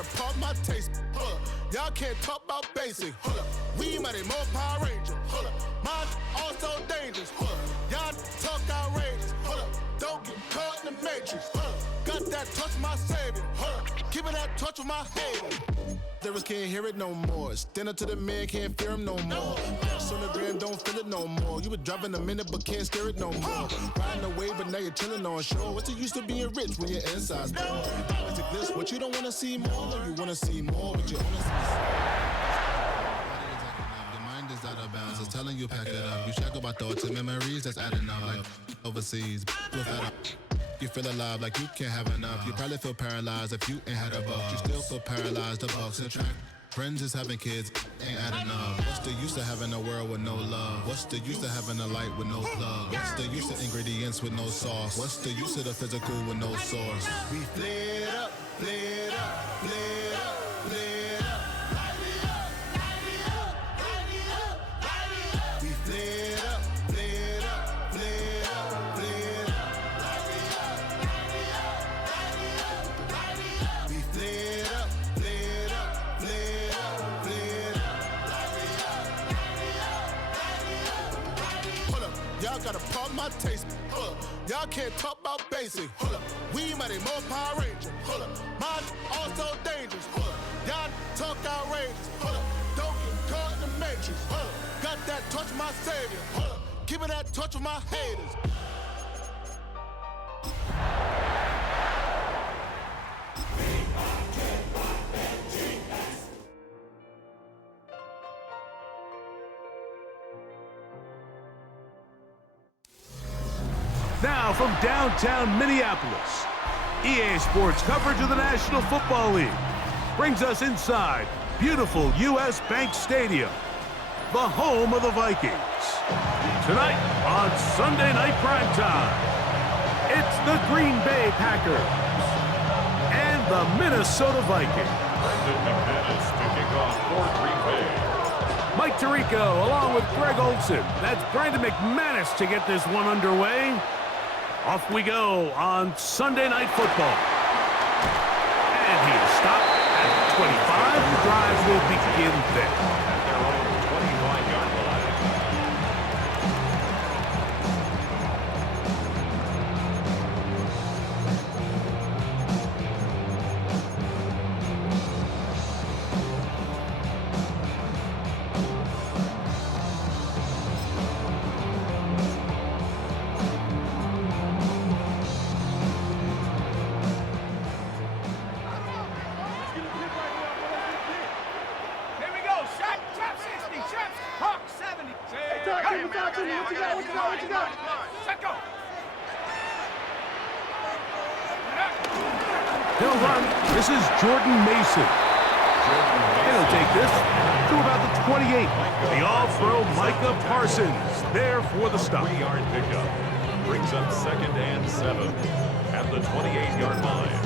gotta pump my taste. Hold up. Y'all can't talk about basic. Hold up. We mighty more Power Ranger. Hold up. Mine also dangerous. Hold up. Y'all talk outrageous. Hold up. Don't get caught in the matrix. Hold up. Got that touch my savior. Hold up. Keeping that touch with my haters. Lyrics can't hear it no more. Stand up to the man, can't fear him no more. Pass on the gram, don't feel it no more. You were driving a minute, but can't steer it no more. Riding away, but now you're chilling on shore. What's the use of being rich when your inside's poor? Is it this what you don't wanna see more? Or you wanna see more, but you only see. Your mind is out of bounds. It's telling you pack it up. You check about thoughts and memories that's adding up. Like overseas, you feel alive like you can't have enough. You probably feel paralyzed if you ain't had a buck. You still feel paralyzed, the bucks and track. Friends is having kids, ain't adding up. What's the use of having a world with no love? What's the use of having a light with no plug? What's the use of ingredients with no sauce? What's the use of the physical with no source? We flared up, flared up, flared up, flared up. Light me up, light me up, light me up, light me up. We flared up, flared up, flared up, flared up. Light me up, light me up, light me up, light me up. We flared up, flared up, flared up, flared up. Light me up, light me up, light me up, light me up. Hold up, y'all gotta pump my taste. Hold up, y'all can't talk about basic. Hold up, we mighty more Power Ranger. Hold up, mine also dangerous. Hold up, y'all talk outrageous. Hold up, don't get caught in the matrix. Hold up, got that touch my savior. Hold up, keeping that touch with my haters. Now from downtown Minneapolis, EA Sports coverage of the National Football League brings us inside beautiful U.S. Bank Stadium, the home of the Vikings. Tonight on Sunday Night Primetime, it's the Green Bay Packers and the Minnesota Vikings. Brendan McManus to kick off for Green Bay. Mike Tirico along with Greg Olson. That's Brandon McManus to get this one underway. Off we go on Sunday Night Football. And he is stopped at 25. The drive will begin there. At their own 25-yard line. He'll run. This is Jordan Mason. And he'll take this to about the 28. The all-pro Micah Parsons there for the stop. 3-yard pickup. Brings up 2nd and 7 at the 28-yard line.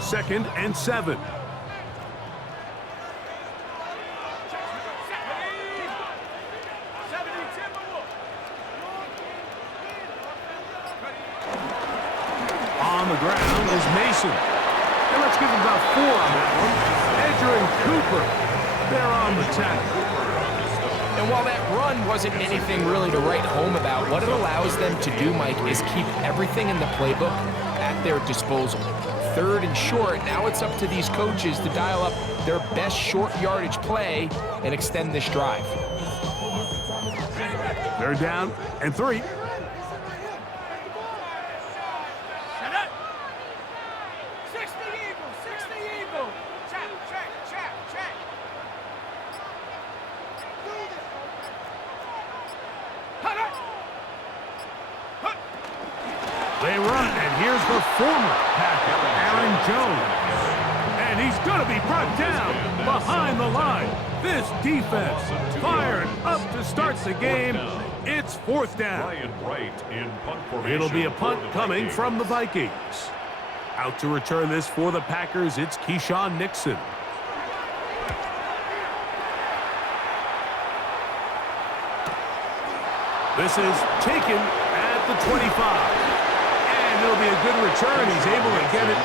Second and 7. On the ground is Mason. And let's give him about 4 on that one. Edger and Cooper, they're on the tackle. And while that run wasn't anything really to write home about, what it allows them to do, Mike, is keep everything in the playbook at their disposal. 3rd and short, now it's up to these coaches to dial up their best short yardage play and extend this drive. They're down and 3. They run, and here's the former Packer, Aaron Jones. And he's going to be brought down behind the line. This defense fired up to start the game. It's 4th down. It'll be a punt coming from the Vikings. Out to return this for the Packers, it's Keyshawn Nixon. This is taken at the 25. And it'll be a good return. He's able to get it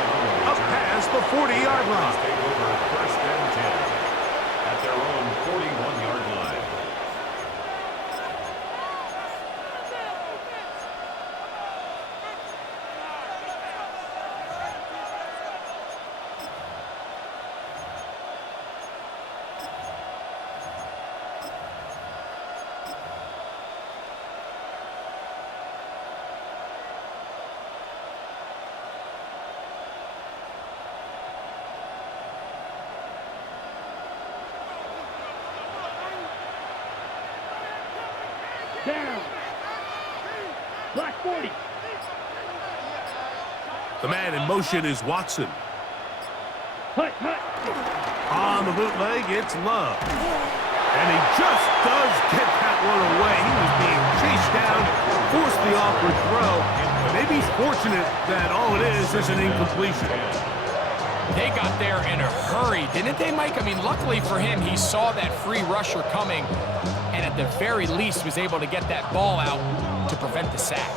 up past the 40-yard line. Take over first and 10 at their own 41-yard line. Down. Black 40. The man in motion is Watson. Hut, hut. On the bootleg, it's Love. And he just does get that one away. He was being chased down, forced the awkward throw. Maybe he's fortunate that all it is an incompletion. They got there in a hurry, didn't they, Mike? I mean, luckily for him, he saw that free rusher coming, and at the very least was able to get that ball out to prevent the sack.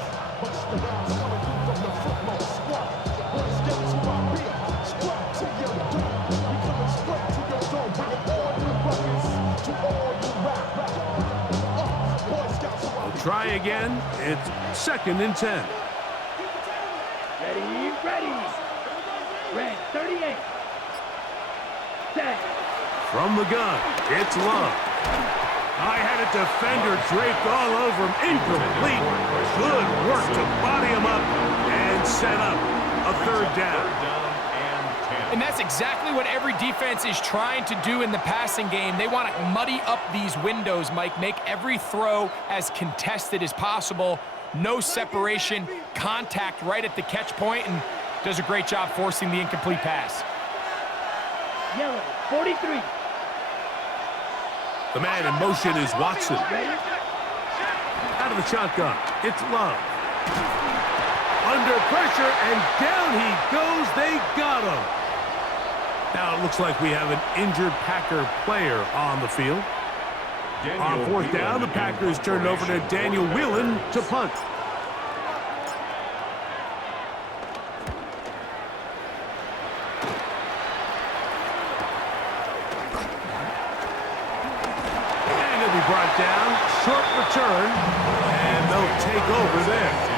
We'll try again. It's 2nd and 10. Ready, ready. Red 38. Set. From the gun, it's Love. I had a defender draped all over him. Incomplete. Good work to body him up and set up a 3rd down. And that's exactly what every defense is trying to do in the passing game. They want to muddy up these windows, Mike, make every throw as contested as possible. No separation, contact right at the catch point, and does a great job forcing the incomplete pass. Yellow 43. The man in motion is Watson. Ready. Out of the shotgun, it's Love. Under pressure, and down he goes. They got him. Now it looks like we have an injured Packer player on the field. On 4th down, the Packers turned over to Daniel Whelan to punt. And he'll be brought down. Short return. And they'll take over there.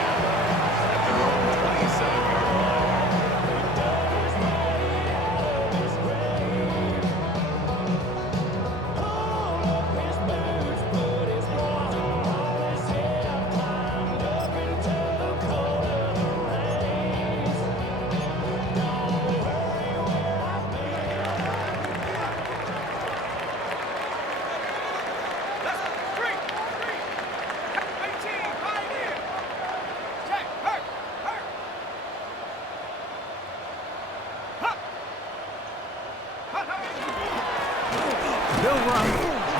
They'll run.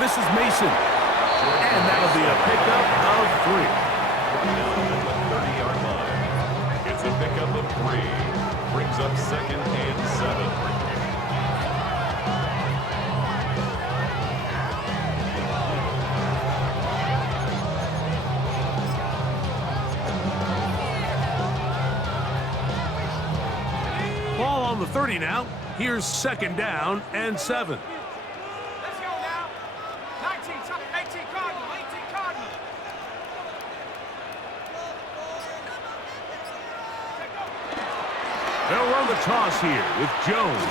This is Mason. And that'll be a pickup of 3. 30-yard line. It's a pickup of 3. Brings up 2nd and 7. Ball on the 30 now. Here's 2nd down and 7. Let's go now. 18 Cardinal, 18 Cardinal. They'll run the toss here with Jones.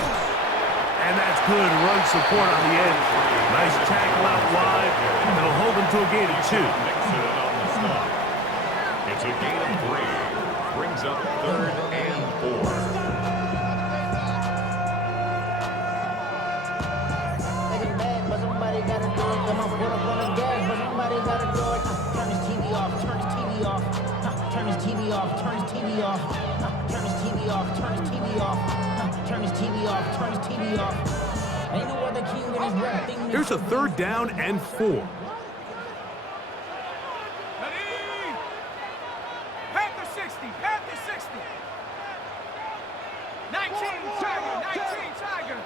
And that's good run support on the end. Nice tackle out wide. That'll hold them to a gain of 2. It's a gain of 3. Brings up 3rd and 4. Turn his TV off, turn his TV off, turn his TV off, turn his TV off, turn his TV off, turn his TV off, turn his TV off, turn his TV off. Ain't no other king than his rap thing. Here's a 3rd down and 4. Ready? Panther 60, Panther 60. 19 Tiger, 19 Tiger.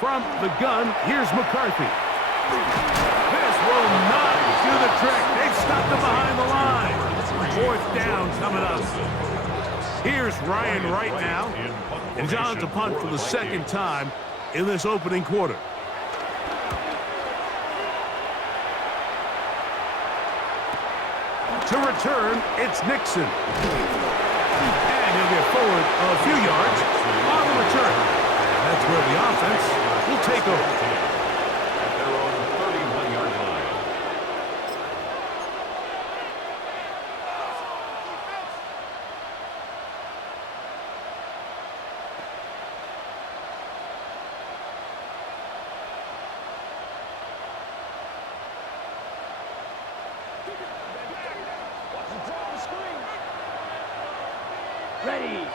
From the gun, here's McCarthy. This will not do the trick. They've stopped him behind the line. 4th down coming up. Here's Ryan right now. And John to punt for the 2nd time in this opening quarter. To return, it's Nixon. And he'll get forward a few yards on the return. And that's where the offense will take over. At their own 31-yard line. Ready.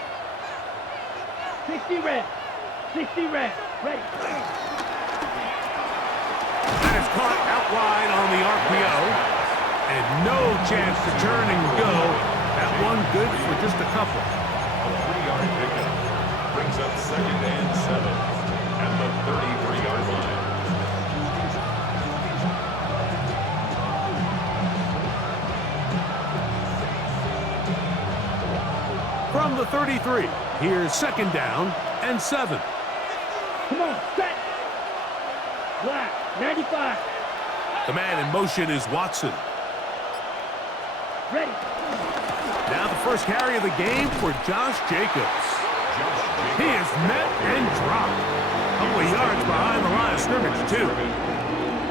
60 red. 60 red. Ready. That is caught out wide on the RPO. And no chance to turn and go. That one good for just a couple. A 3-yard pickup brings up 2nd and 7 at the 33-yard line. From the 33, here's 2nd down and 7. Come on, set. Black, 95. The man in motion is Watson. Ready. Now the first carry of the game for Josh Jacobs. He is met and dropped. A couple of yards behind the line of scrimmage, too.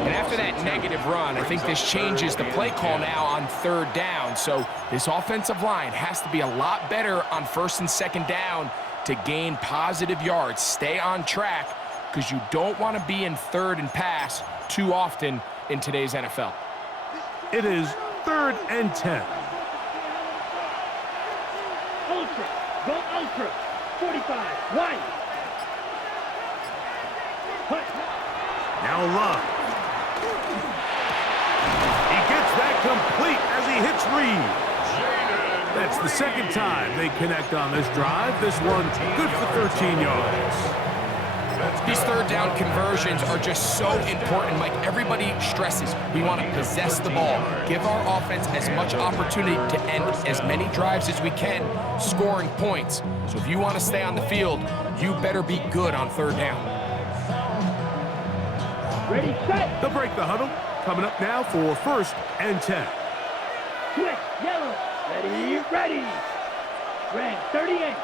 And after that negative run, I think this changes the play call now on 3rd down. So this offensive line has to be a lot better on 1st and 2nd down to gain positive yards. Stay on track because you don't want to be in 3rd and pass too often in today's NFL. It is 3rd and 10. Ultra. Go ultra. 45. Wide. Hut. Now Love. He gets that complete as he hits Reed. That's the 2nd time they connect on this drive. This one good for 13 yards. These 3rd down conversions are just so important. Like everybody stresses, we want to possess the ball. Give our offense as much opportunity to end as many drives as we can, scoring points. So if you want to stay on the field, you better be good on 3rd down. Ready, set. They'll break the huddle. Coming up now for 1st and 10. Switch. Yellow. Ready, ready. Red, 38.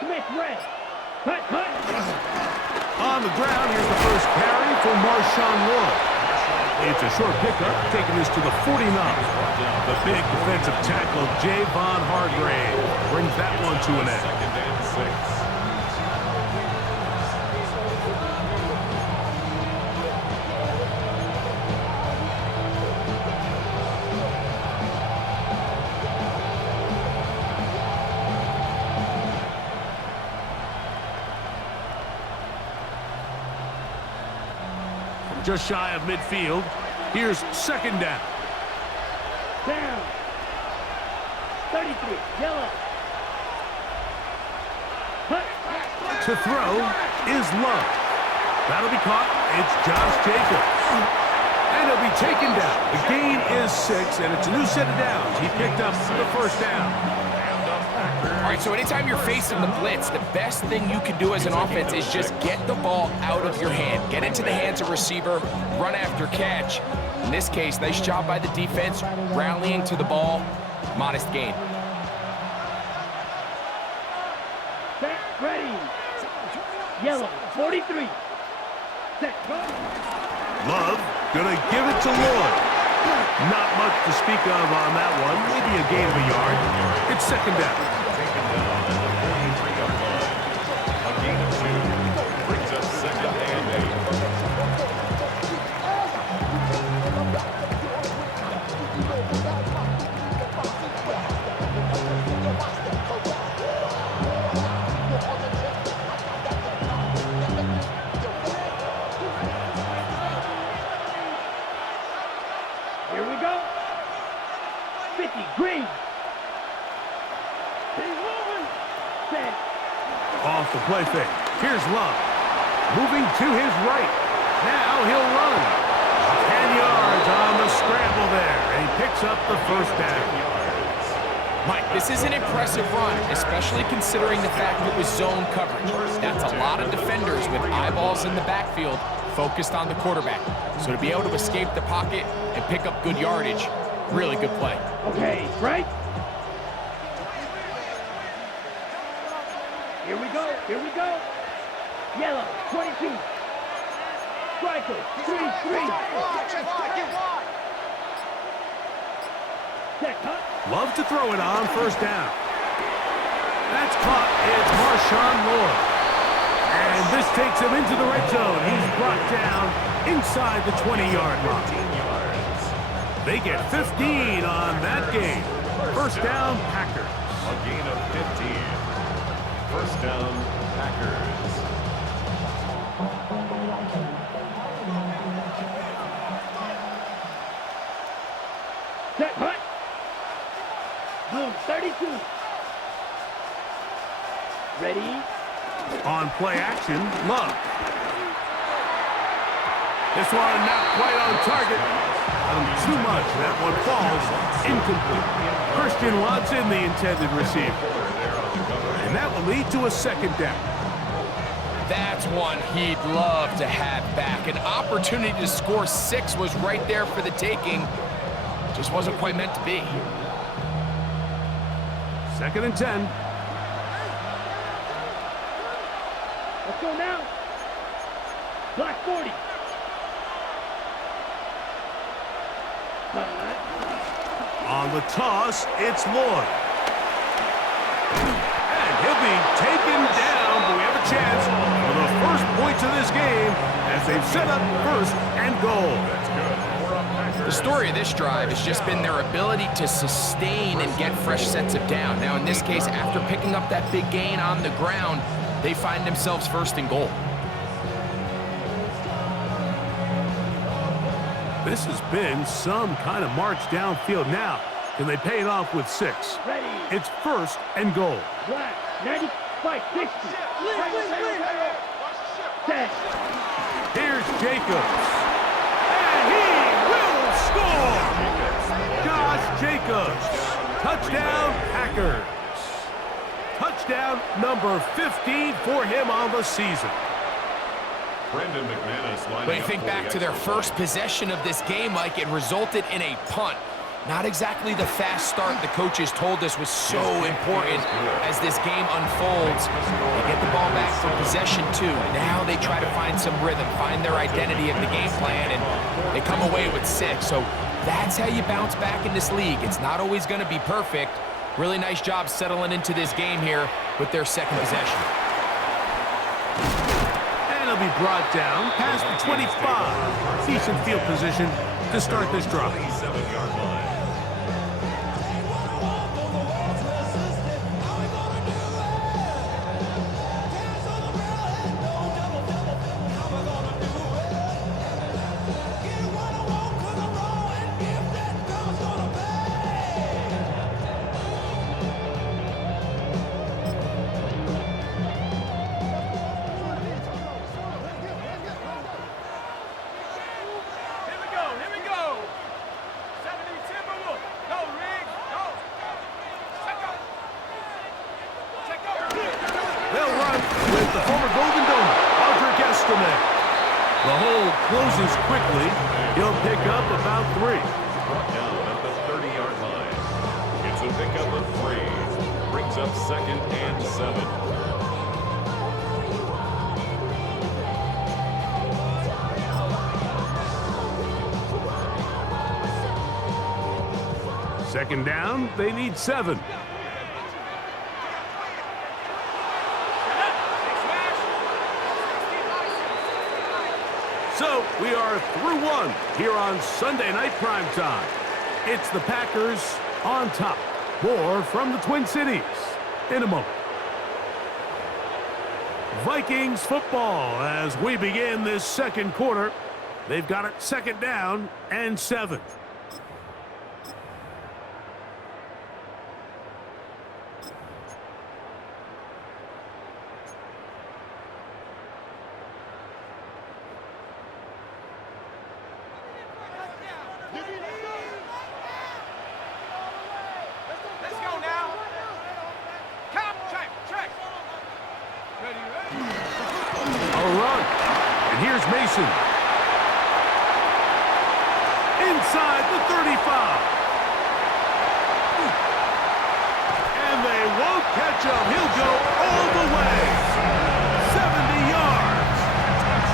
Smith, red. Hut, hut. On the ground, here's the first carry for Marshawn Lloyd. It's a short pickup, taking this to the 49. The big defensive tackle, Javon Hargrave, brings that one to an end. 2nd and 6. Just shy of midfield. Here's 2nd down. Down. 33. Yellow. Hut. To throw is Love. That'll be caught. It's Josh Jacobs. And he'll be taken down. The gain is 6, and it's a new set of downs. He picked up the 1st down. All right, so anytime you're facing the blitz, the best thing you can do as an offense is just get the ball out of your hand. Get into the hands of receiver, run after catch. In this case, nice job by the defense, rallying to the ball, modest gain. Set, ready. Yellow, 43. Set, go. Love gonna give it to Lloyd. Not much to speak of on that one. Maybe a gain of a yard. It's 2nd down. Taken down at the 43-yard line. A gain of 2 brings up 2nd and 8. Here we go. 50, green. Set. Off the play fake. Here's Love. Moving to his right. Now he'll run. 10 yards on the scramble there. And he picks up the first down. Mike, this is an impressive run, especially considering the fact it was zone coverage. That's a lot of defenders with eyeballs in the backfield focused on the quarterback. So to be able to escape the pocket and pick up good yardage, really good play. Okay, right? Here we go, here we go. Yellow, 22. Striker, 3-3. Set, cut. Love to throw it on first down. That's caught. It's Marshawn Lord. And this takes him into the red zone. He's brought down inside the 20-yard line. They get 15 on that game. First down, Packers. A gain of 15. First down, Packers. Set, cut. Blue, 32. Ready? On play action, Love. This one not quite on target. Too much. That one falls incomplete. Christian Watson, the intended receiver. And that will lead to a second down. That's one he'd love to have back. An opportunity to score 6 was right there for the taking. Just wasn't quite meant to be. Second and 10. Let's go now. Black 40. On the toss, it's Lloyd. And he'll be taken down, but we have a chance for the first points of this game as they've set up first and goal. The story of this drive has just been their ability to sustain and get fresh sets of down. Now, in this case, after picking up that big gain on the ground, they find themselves first and goal. This has been some kind of march downfield now. Can they pay it off with 6? Ready. It's first and goal. Black, 95, 60. Set. Here's Jacobs. And he will score! Josh Jacobs. Touchdown, Packers. Touchdown number 15 for him on the season. Brendan McManus lining But you up think for back the to their extra first possession of this game, Mike, it resulted in a punt. Not exactly the fast start the coaches told us was so important as this game unfolds. They get the ball back for possession 2. Now they try to find some rhythm, find their identity of the game plan, and they come away with 6. So that's how you bounce back in this league. It's not always going to be perfect. Really nice job settling into this game here with their second possession. And he'll be brought down past the 25. Decent field position to start this drive. 7-yard line. The hole closes quickly. He'll pick up about 3. Brought down at the 30-yard line. It's a pickup of 3. Brings up second and 7. Second down, they need 7. So we are through 1 here on Sunday Night Primetime. It's the Packers on top. More from the Twin Cities in a moment. Vikings football as we begin this second quarter. They've got it second down and 7. Let's go now. Come, check. Ready. A run. And here's Mason. Inside the 35. And they won't catch him. He'll go all the way. 70 yards.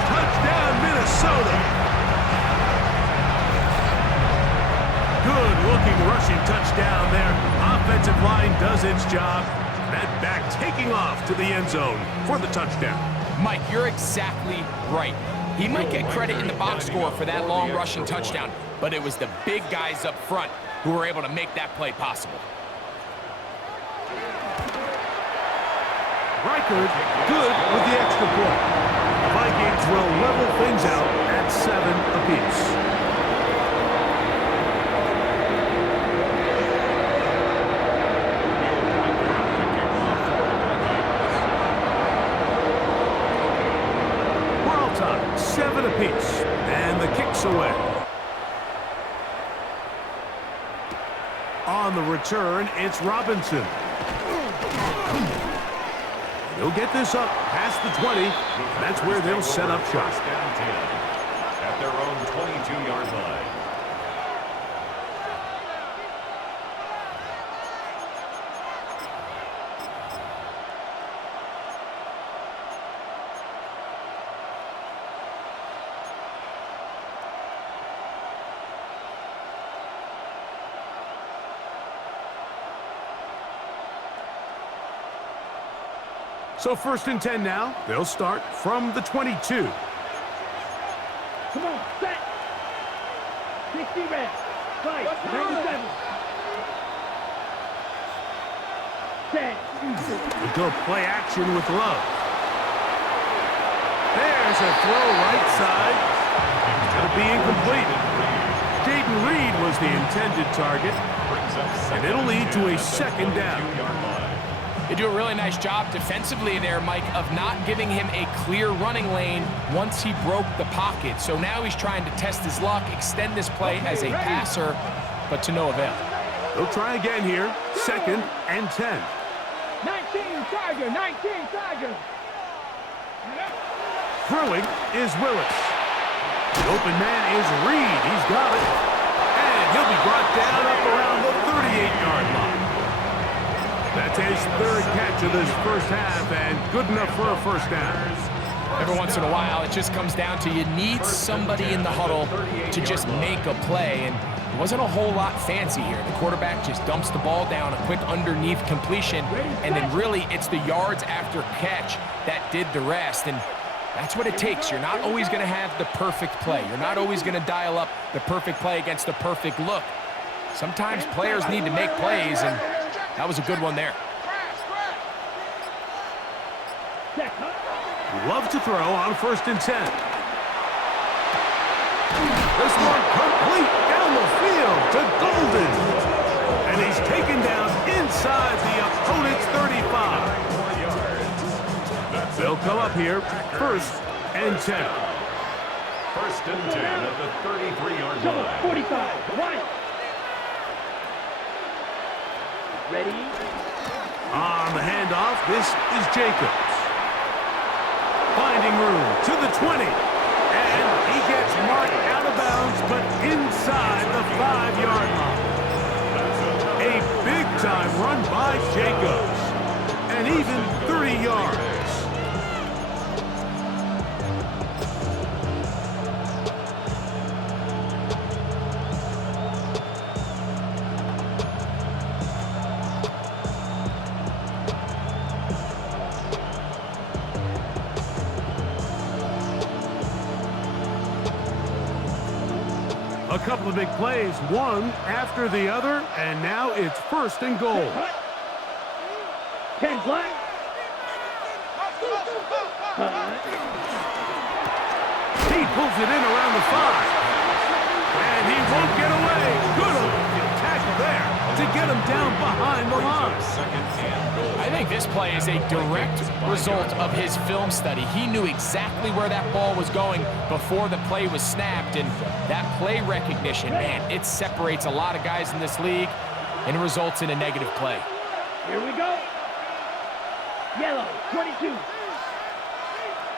Touchdown, Minnesota. Good-looking rushing touchdown there. Offensive line does its job. That back taking off to the end zone for the touchdown. Mike, you're exactly right. He might get credit in the box score for that long rushing touchdown, but it was the big guys up front who were able to make that play possible. Reichard, good with the extra point. The Vikings will level things out at 7 apiece. We're all tied, 7 apiece, and the kick's away. On the return, it's Robinson. He'll get this up past the 20. That's where they'll set up shop. First down 10 at their own 22-yard line. So 1st and 10 now. They'll start from the 22. Come on, set. 60 red. Fight. 97. Set. We'll go play action with Love. There's a throw right side. It'll be incomplete. Jaden Reed was the intended target, and it'll lead to a 2nd down. They do a really nice job defensively there, Mike, of not giving him a clear running lane once he broke the pocket. So now he's trying to test his luck, extend this play as a passer, but to no avail. They'll try again here. 2nd and 10. 19 Tiger. 19 Tiger. Throwing is Willis. The open man is Reed. He's got it. And he'll be brought down up around the 38-yard line. That's his 3rd catch of this first half, and good enough for a 1st down. Every once in a while, it just comes down to you need somebody in the huddle to just make a play, and it wasn't a whole lot fancy here. The quarterback just dumps the ball down, a quick underneath completion, and then really it's the yards after catch that did the rest, and that's what it takes. You're not always going to have the perfect play. You're not always going to dial up the perfect play against the perfect look. Sometimes players need to make plays, and that was a good one there. Love to throw on 1st and 10. This one complete down the field to Golden. And he's taken down inside the opponent's 35. They'll come up here, 1st and 10. 1st and 10 at the 33-yard line. 45. Right. Ready? On the handoff, this is Jacobs. Finding room to the 20. And he gets marked out of bounds, but inside the 5-yard line. A big-time run by Jacobs. And even 30 yards. A couple of big plays, one after the other, and now it's 1st and goal. 10 black. He pulls it in around the 5. And he won't get away. Good tackle there to get get him down behind the line. Second and goal. I think this play is a direct result of his film study. He knew exactly where that ball was going before the play was snapped, and that play recognition, man, it separates a lot of guys in this league and results in a negative play. Here we go. Yellow, 22.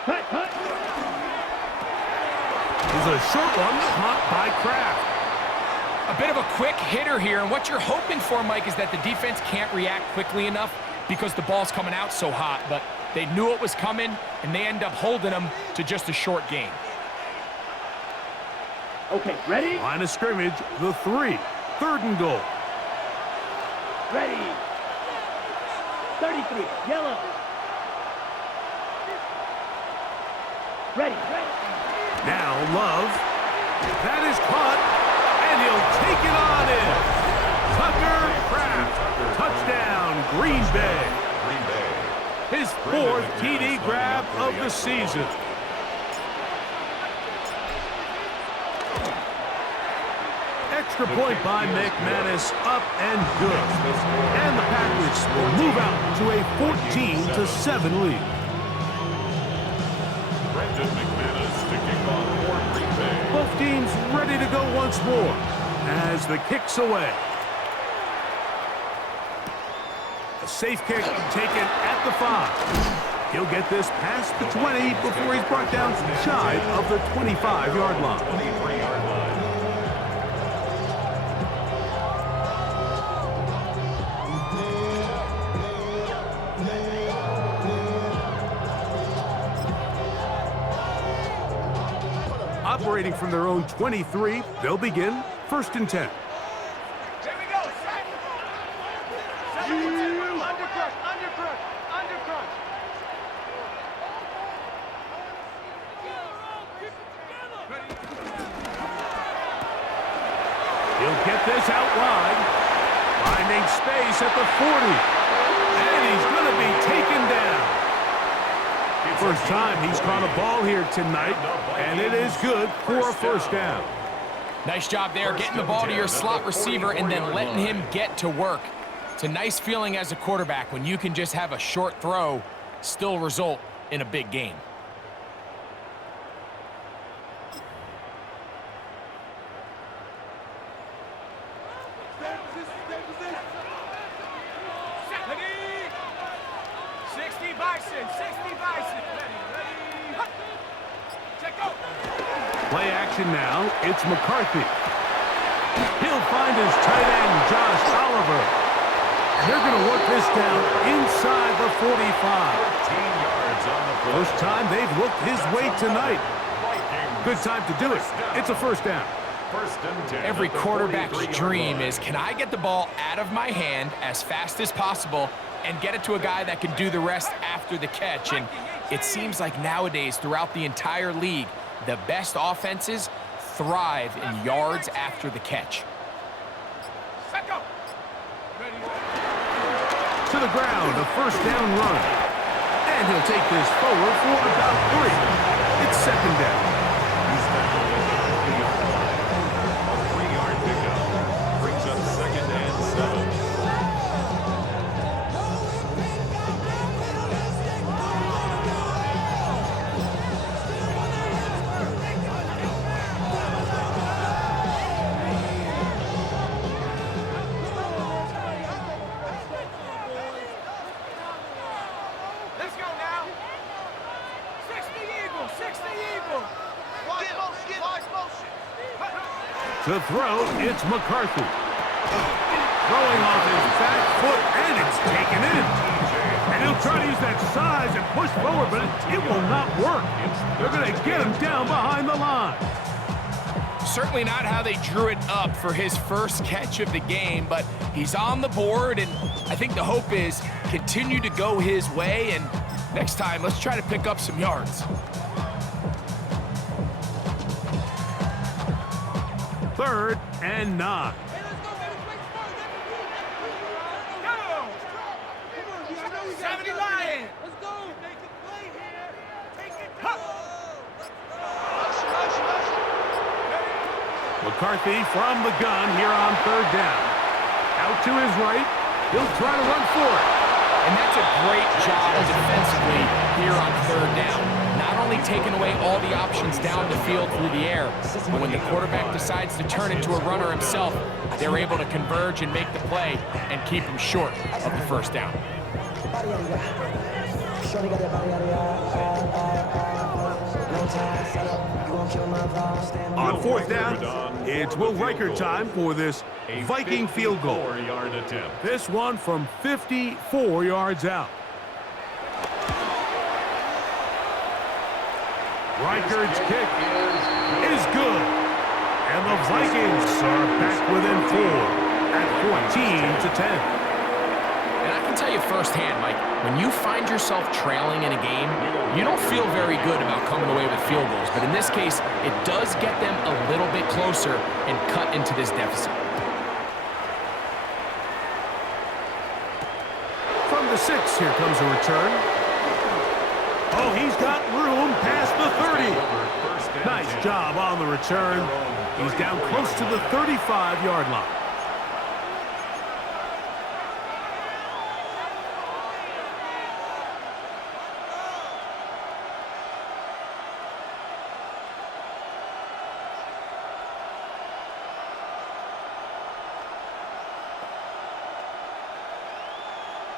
Hut, hut. Is a short one caught by Kraft. A bit of a quick hitter here, and what you're hoping for, Mike, is that the defense can't react quickly enough because the ball's coming out so hot, but they knew it was coming, and they end up holding them to just a short game. Okay, ready? Line of scrimmage, the 3. 3rd and goal. Ready. 33, yellow. Ready, ready. Now Love. That is caught, and he'll take it on in. Tucker Kraft. Touchdown, Green Bay. Green Bay. His 4th TD grab of the season. Extra point by McManus, up and good. And the Packers will move out to a 14-7 lead. Brendan McManus to kick off for Green Bay. Both teams ready to go once more as the kick's away. A safe kick taken at the 5. He'll get this past the 20 before he's brought down shy of the 25-yard line. 23-yard line. Operating from their own 23, they'll begin 1st and 10. Here we go. Set. Under crunch, under crunch, under crunch. He'll get this out wide, finding space at the 40, and he's going to be taken down. First time he's caught a ball here tonight, and it is good for a 1st down. Nice job there, getting the ball to your slot receiver and then letting him get to work. It's a nice feeling as a quarterback when you can just have a short throw still result in a big game. Play action now, it's McCarthy. He'll find his tight end, Josh Oliver. And they're going to work this down inside the 45. 14 yards on the play. First time they've looked his way tonight. Good time to do it. It's a 1st down. 1st and 10. Every at the quarterback's 43-yard dream line. is, can I get the ball out of my hand as fast as possible and get it to a guy that can do the rest after the catch? And it seems like nowadays, throughout the entire league, the best offenses thrive in yards after the catch. Set go. To the ground, a 1st down run. And he'll take this forward for about 3. It's 2nd down. He's tackled at the 40-yard line. A 3-yard pickup brings up 2nd and 7. Let's go now. 60 Eagles, 60 Eagles. Large motion. To throw, it's McCarthy. Throwing off his back foot, and it's taken in. And he'll try to use that size and push forward, but it will not work. They're going to get him down behind the line. Certainly not how they drew it up for his first catch of the game, but he's on the board, and I think the hope is continue to go his way, and next time, let's try to pick up some yards. 3rd and 9. Go. 70 Lions. Let's go. Make a play here. Take it. McCarthy from the gun here on 3rd down. Out to his right. He'll try to run for it. And that's a great job defensively here on third down. Not only taking away all the options down the field through the air, but when the quarterback decides to turn into a runner himself, they're able to converge and make the play and keep him short of the first down. On fourth down, it's Will Riker time for this Viking field goal. 54-yard attempt. This one from 54 yards out. Riker's kick is good. And the Vikings are back within 4 at 14-10. And I can tell you firsthand, Mike, when you find yourself trailing in a game, you don't feel very good about coming away with field goals. But in this case, it does get them a little bit closer and cut into this deficit. From the 6, here comes a return. Oh, he's got room past the 30. Nice job on the return. He's down close to the 35-yard line.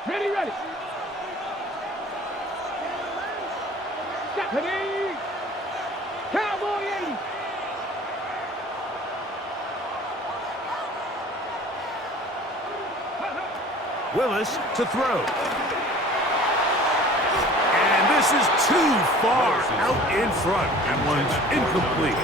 Ready, ready. Stephanie. Cowboy 80. Willis to throw. And this is too far out in front. That one's incomplete.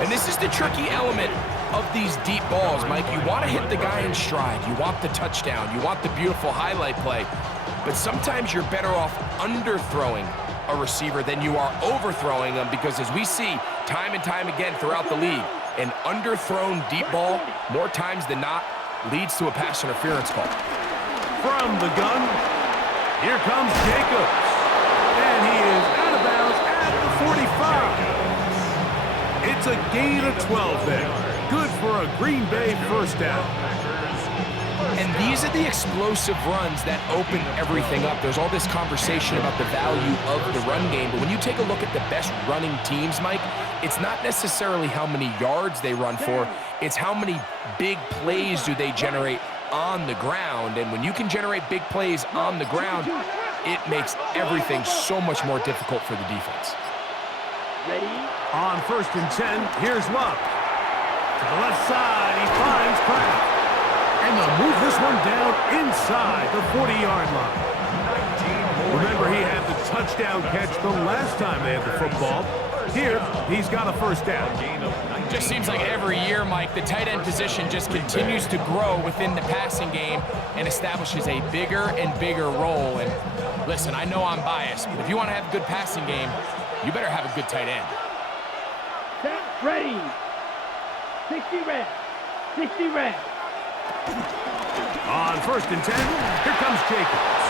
And this is the tricky element of these deep balls, Mike. You want to hit the guy in stride. You want the touchdown. You want the beautiful highlight play. But sometimes you're better off underthrowing a receiver than you are overthrowing them, because as we see time and time again throughout the league, an underthrown deep ball, more times than not, leads to a pass interference call. From the gun, here comes Jacobs. And he is out of bounds at the 45. It's a gain of 12 there. Good for a Green Bay first down. And these are the explosive runs that open everything up. There's all this conversation about the value of the run game, but when you take a look at the best running teams, Mike, it's not necessarily how many yards they run for, it's how many big plays do they generate on the ground. And when you can generate big plays on the ground, it makes everything so much more difficult for the defense. Ready. On 1st and 10, here's Love. To the left side, he finds Kraft. And they'll move this one down inside the 40-yard line. Remember, he had the touchdown catch the last time they had the football. Here, he's got a first down. Just seems like every year, Mike, the tight end position just continues to grow within the passing game and establishes a bigger and bigger role. And listen, I know I'm biased, but if you want to have a good passing game, you better have a good tight end. Set, ready. 60 red. 60 red. On 1st and 10, here comes Jacobs.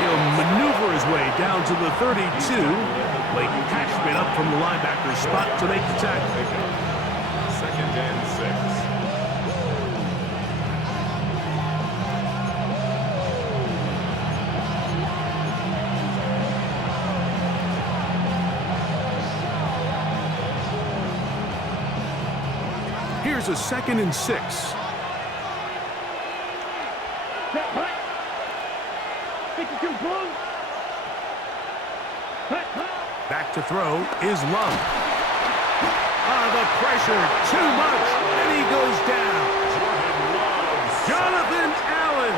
He'll maneuver his way down to the 32. Blake Cashman up from the linebacker spot to make the tackle. 2nd and 6. Here's a 2nd and 6. Set, hut. 52 blue. Hut, hut. Back to throw is Love. The pressure, too much, and he goes down. Jonathan Allen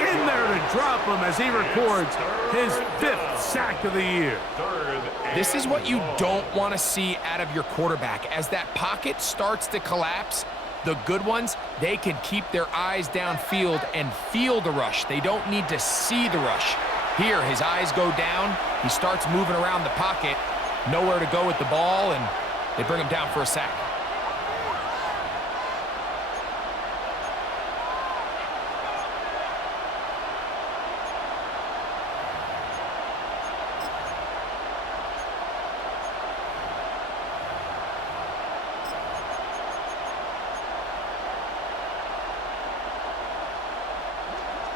in there to drop him as he records his 5th sack of the year. This is what you don't want to see out of your quarterback. As that pocket starts to collapse, the good ones, they can keep their eyes downfield and feel the rush. They don't need to see the rush. Here, his eyes go down. He starts moving around the pocket, nowhere to go with the ball, and they bring him down for a sack.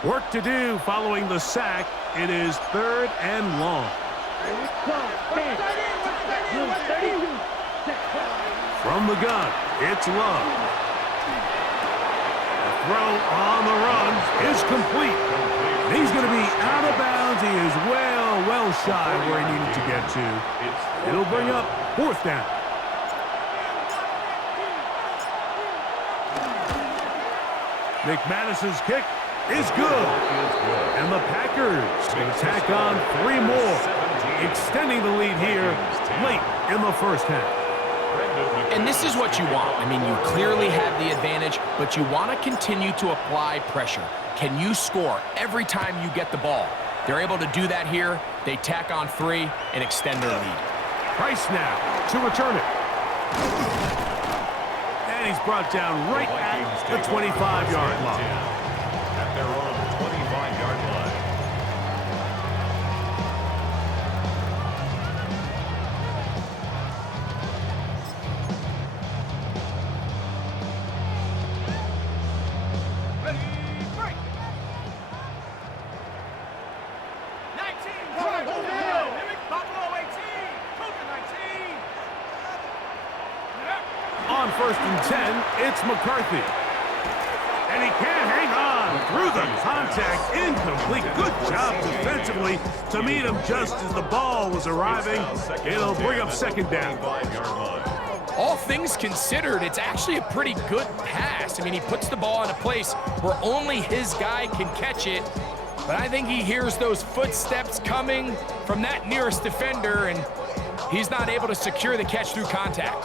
Work to do following the sack. It is 3rd and long. From the gun, it's Love. The throw on the run is complete. He's going to be out of bounds. He is well shy where he needed to get to. It'll bring up 4th down. McManus's kick is good. And the Packers will tack on 3 more, extending the lead here late in the first half. And this is what you want. I mean, you clearly have the advantage, but you want to continue to apply pressure. Can you score every time you get the ball? They're able to do that here. They tack on 3 and extend their lead. Price now to return it. And he's brought down right at the 25-yard line. At their own 25-yard line. Ready, break. 19, Buffalo 18, Cougar 19. On 1st and 10, it's McCarthy. And he can't hang on through the contact. Incomplete. Good job defensively to meet him just as the ball was arriving. It'll bring up 2nd down. All things considered, it's actually a pretty good pass. I mean, he puts the ball in a place where only his guy can catch it. But I think he hears those footsteps coming from that nearest defender, and he's not able to secure the catch through contact.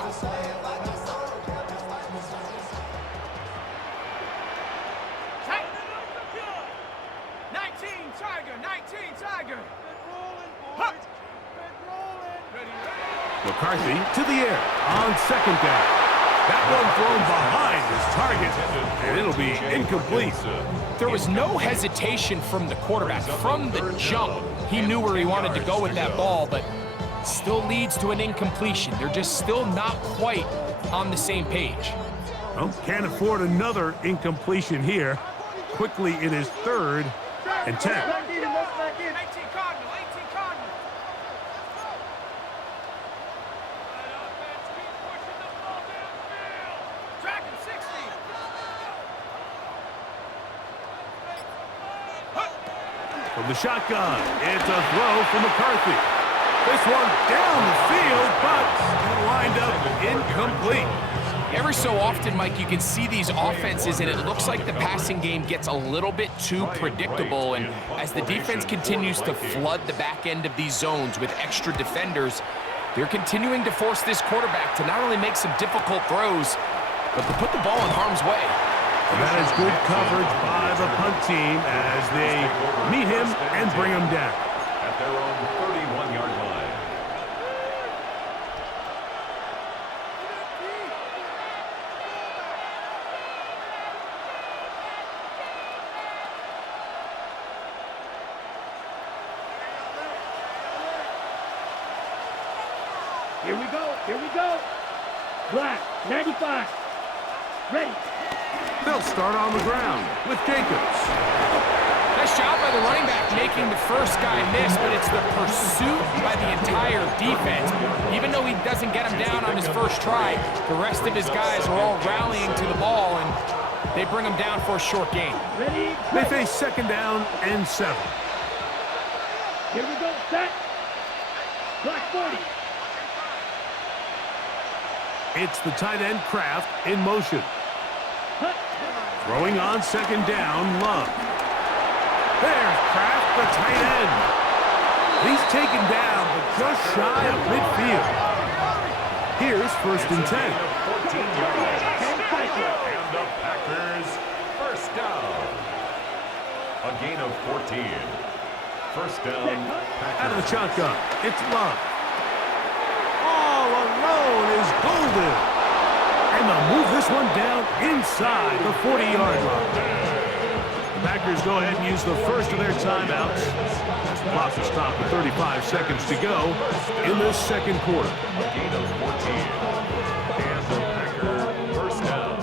McCarthy to the air on 2nd down. That one thrown behind his target, and it'll be incomplete. There was no hesitation from the quarterback. From the jump, he knew where he wanted to go with that ball, but still leads to an incompletion. They're just still not quite on the same page. Well, can't afford another incompletion here. Quickly, it is 3rd and 10. From the shotgun, it's a throw from McCarthy. This one down the field, but lined up incomplete. Every so often, Mike, you can see these offenses, and it looks like the passing game gets a little bit too predictable. And as the defense continues to flood the back end of these zones with extra defenders, they're continuing to force this quarterback to not only make some difficult throws, but to put the ball in harm's way. And that is good coverage by the punt team as they meet him and bring him down. At their own 31-yard line. Here we go. Here we go. Black, 95. Ready. They'll start on the ground with Jacobs. Nice job by the running back making the first guy miss, but it's the pursuit by the entire defense. Even though he doesn't get him down on his first try, the rest of his guys are all rallying to the ball, and they bring him down for a short gain. Ready. They face 2nd down and 7. Here we go. Set. Black 40. It's the tight end Kraft in motion. Throwing on 2nd down, Love. There's Kraft, the tight end. He's taken down, but just shy of midfield. Here's 1st and 10. 14 yards. And the Packers first down. A gain of 14. First down, Packers. Out of the shotgun, it's Love. All alone is Golden. And they'll move this one down inside the 40-yard line. The Packers go ahead and use the first of their timeouts. Clock will stop at 35 seconds to go in the 2nd quarter. A gain of 14. And the Packers first down.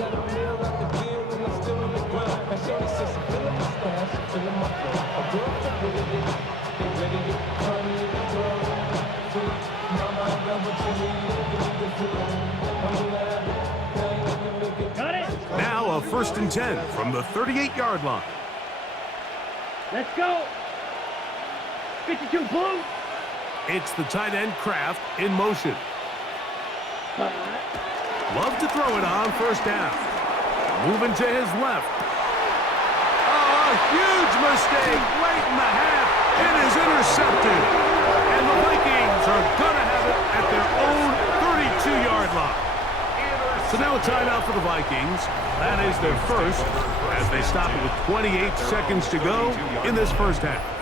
now a 1st and 10 from the 38-yard line. Let's go. 52 blue. It's the tight end Kraft in motion. 5. Love to throw it on 1st down. Moving to his left. Oh, a huge mistake late in the half. It is intercepted. And the Vikings are going to have it at their own 32-yard line. So now a timeout for the Vikings. That is their first as they stop it with 28 seconds to go in this 1st half.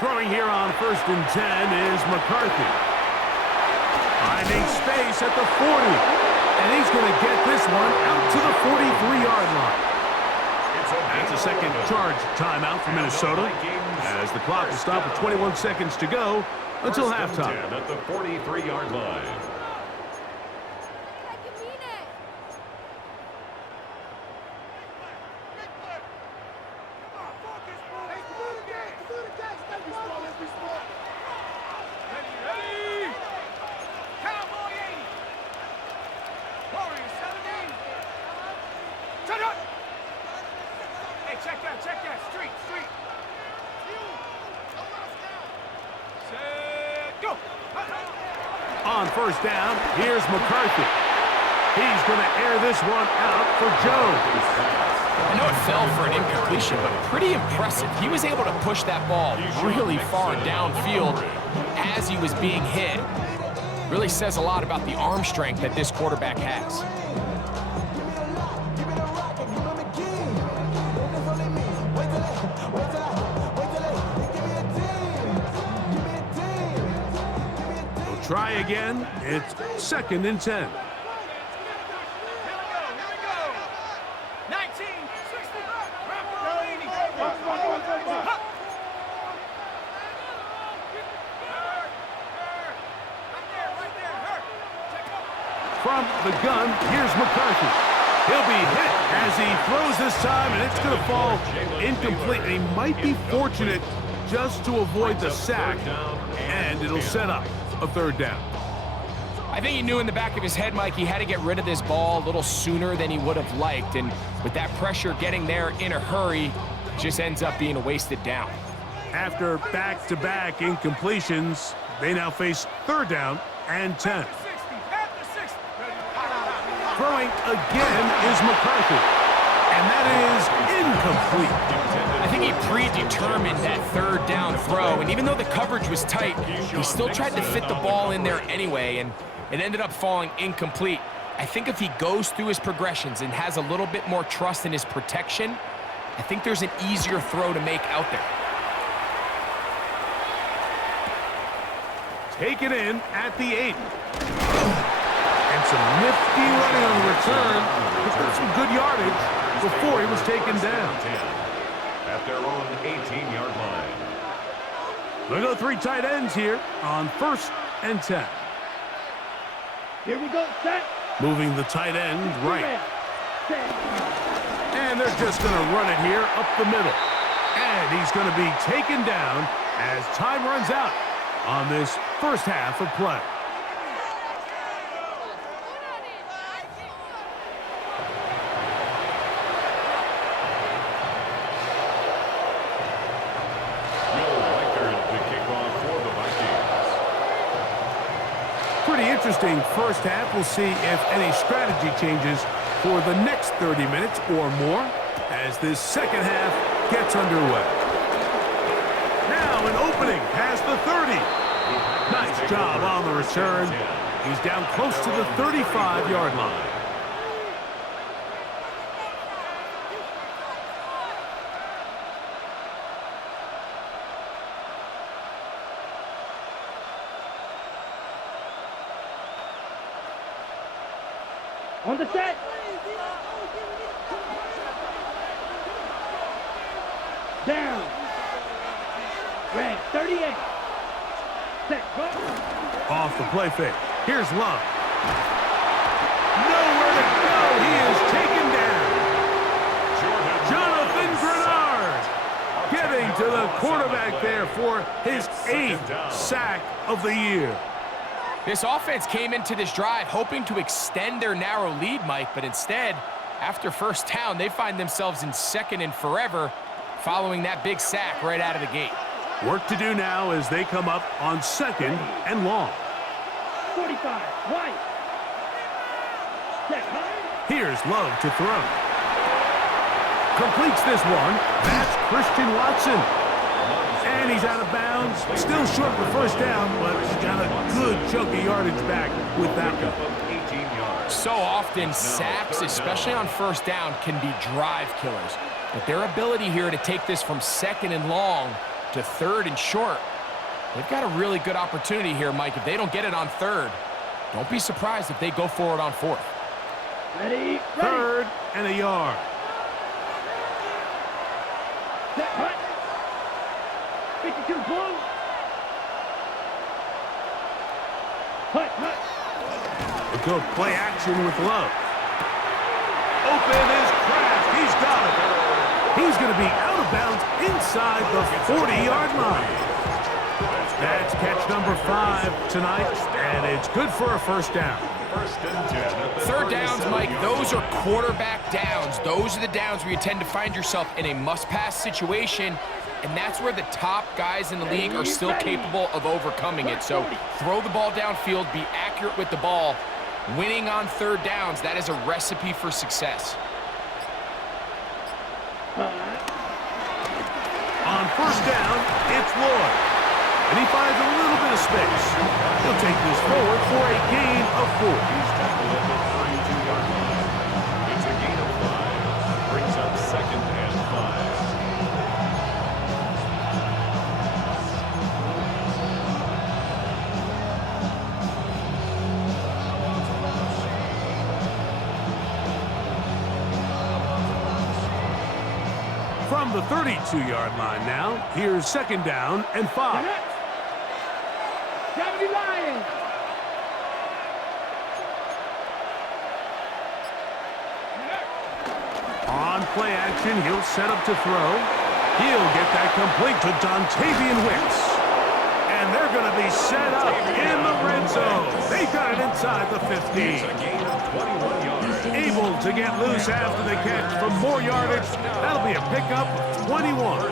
Throwing here on 1st and 10 is McCarthy. Finding space at the 40. And he's going to get this one out to the 43-yard line. That's a second charge timeout for Minnesota as the clock will stop with 21 seconds to go until halftime. At the 43-yard line. On 1st down, here's McCarthy. He's going to air this one out for Jones. I know it fell for an incompletion, but pretty impressive. He was able to push that ball really far downfield as he was being hit. Really says a lot about the arm strength that this quarterback has. Try again. It's 2nd and 10. From the gun, here's McCarthy. He'll be hit as he throws this time, and it's going to fall incomplete. And he might be fortunate just to avoid the sack, and it'll set up a 3rd down. I think he knew in the back of his head, Mike, he had to get rid of this ball a little sooner than he would have liked. And with that pressure getting there in a hurry, it just ends up being a wasted down. After back-to-back incompletions, they now face 3rd down and 10. Throwing again is McCarthy. And that is incomplete. I think he predetermined that 3rd down throw, and even though the coverage was tight, he still tried to fit the ball in there anyway, and it ended up falling incomplete. I think if he goes through his progressions and has a little bit more trust in his protection, I think there's an easier throw to make out there. Taken in at the 8. And some nifty running on the return. He's got some good yardage before he was taken down. At their own 18-yard line. They go 3 tight ends here on 1st and 10. Here we go, set. Moving the tight end right. And they're just going to run it here up the middle. And he's going to be taken down as time runs out on this 1st half of play. Pretty interesting 1st half. We'll see if any strategy changes for the next 30 minutes or more as this 2nd half gets underway. Now an opening past the 30. Nice job on the return. He's down close to the 35-yard line. On the set. Down. Red, 38. Set, go. Off the play fake. Here's Love. Nowhere to go. He is taken down. Jonathan Grenard getting to the quarterback there for his 8th sack of the year. This offense came into this drive hoping to extend their narrow lead, Mike, but instead, after first down, they find themselves in second and forever following that big sack right out of the gate. Work to do now as they come up on 2nd and long. 45, White. Set, high. Here's Love to throw. Completes this one. That's Christian Watson. And he's out of bounds. Still short of the first down, but he's got a good chunk of yardage back with that one. So often, sacks, especially on first down, can be drive killers. But their ability here to take this from 2nd and long to 3rd and short, they've got a really good opportunity here, Mike. If they don't get it on 3rd, don't be surprised if they go for it on 4th. Ready, 3rd and a yard. Set, hut. 52, blue. Hut, hut. A good play action with Love. Open is Kraft. He's got it. He's going to be out of bounds inside the 40-yard line. That's catch number 5 tonight, and it's good for a first down. 3rd downs, Mike, those are quarterback downs. Those are the downs where you tend to find yourself in a must-pass situation, and that's where the top guys in the league are still capable of overcoming it. So throw the ball downfield, be accurate with the ball. Winning on 3rd downs, that is a recipe for success. On first down, it's Lloyd. And he finds a little bit of space. He'll take this forward for a gain of 4. It's a gain of 5. Brings up 2nd and 5. From the 32-yard line now, here's 2nd down and 5. Gravity Lions. On play action, he'll set up to throw. He'll get that complete to Dontavian Wicks. And they're going to be set up in the red zone. They got it inside the 50. It's a gain of 21 yards. Able to get loose after the catch for more yardage. That'll be a pickup of 21.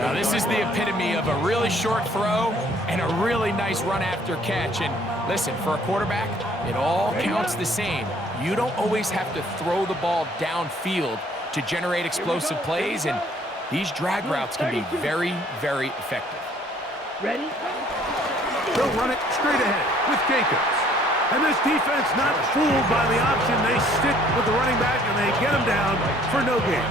Now this is the epitome of a really short throw and a really nice run after catch. And listen, for a quarterback, it all counts the same. You don't always have to throw the ball downfield to generate explosive plays, and these drag routes can be very, very effective. Ready? They'll run it straight ahead with Jacobs. And this defense not fooled by the option. They stick with the running back, and they get him down for no gain.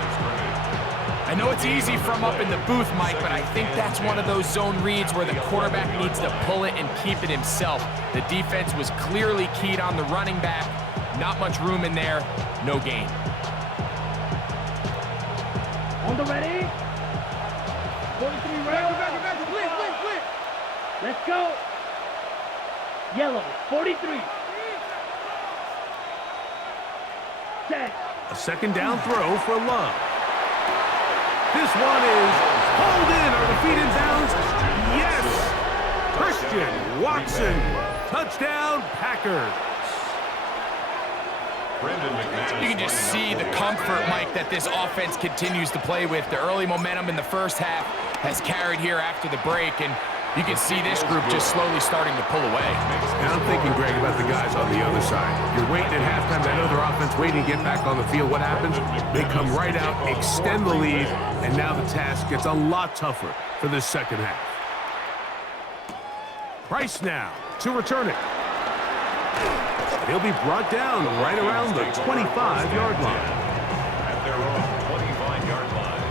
I know it's easy from up in the booth, Mike, but I think that's one of those zone reads where the quarterback needs to pull it and keep it himself. The defense was clearly keyed on the running back. Not much room in there. No gain. On the ready? 43 round. Let's go. Yellow, 43. Set. A 2nd down throw for Love. This one is hauled in. Are the feet in bounds? Yes! Christian Watson. Touchdown, Packers. You can just see the comfort, Mike, that this offense continues to play with. The early momentum in the first half has carried here after the break, and you can see this group just slowly starting to pull away. And I'm thinking, Greg, about the guys on the other side. You're waiting at halftime, that other offense waiting to get back on the field. What happens? They come right out, extend the lead, and now the task gets a lot tougher for this second half. Price now to return it. He'll be brought down right around the 25-yard line. At their own 25-yard line.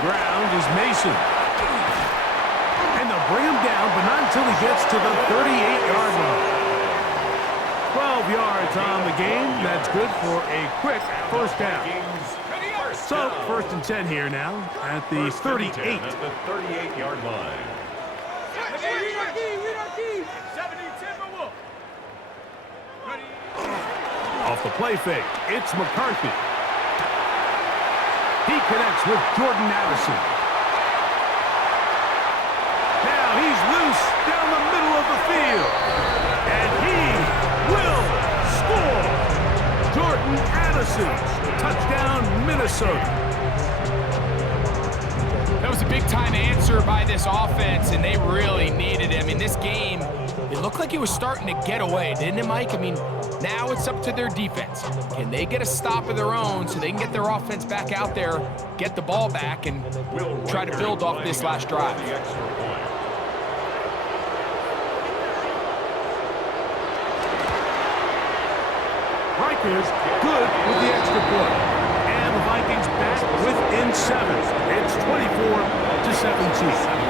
ground is Mason. And they'll bring him down, but not until he gets to the 38-yard line. 12 yards on the game. That's good for a quick first down. So, 1st and 10 here now at the 38. At the 38-yard line. Off the play fake, it's McCarthy. He connects with Jordan Addison. Now he's loose down the middle of the field. And he will score. Jordan Addison, touchdown Minnesota. That was a big-time answer by this offense, and they really needed him. In this game, it looked like it was starting to get away, didn't it, Mike? I mean, now it's up to their defense. Can they get a stop of their own so they can get their offense back out there, get the ball back, and try to build off this last drive? Riker's good with the extra point. And the Vikings back within 7. It's 24-17.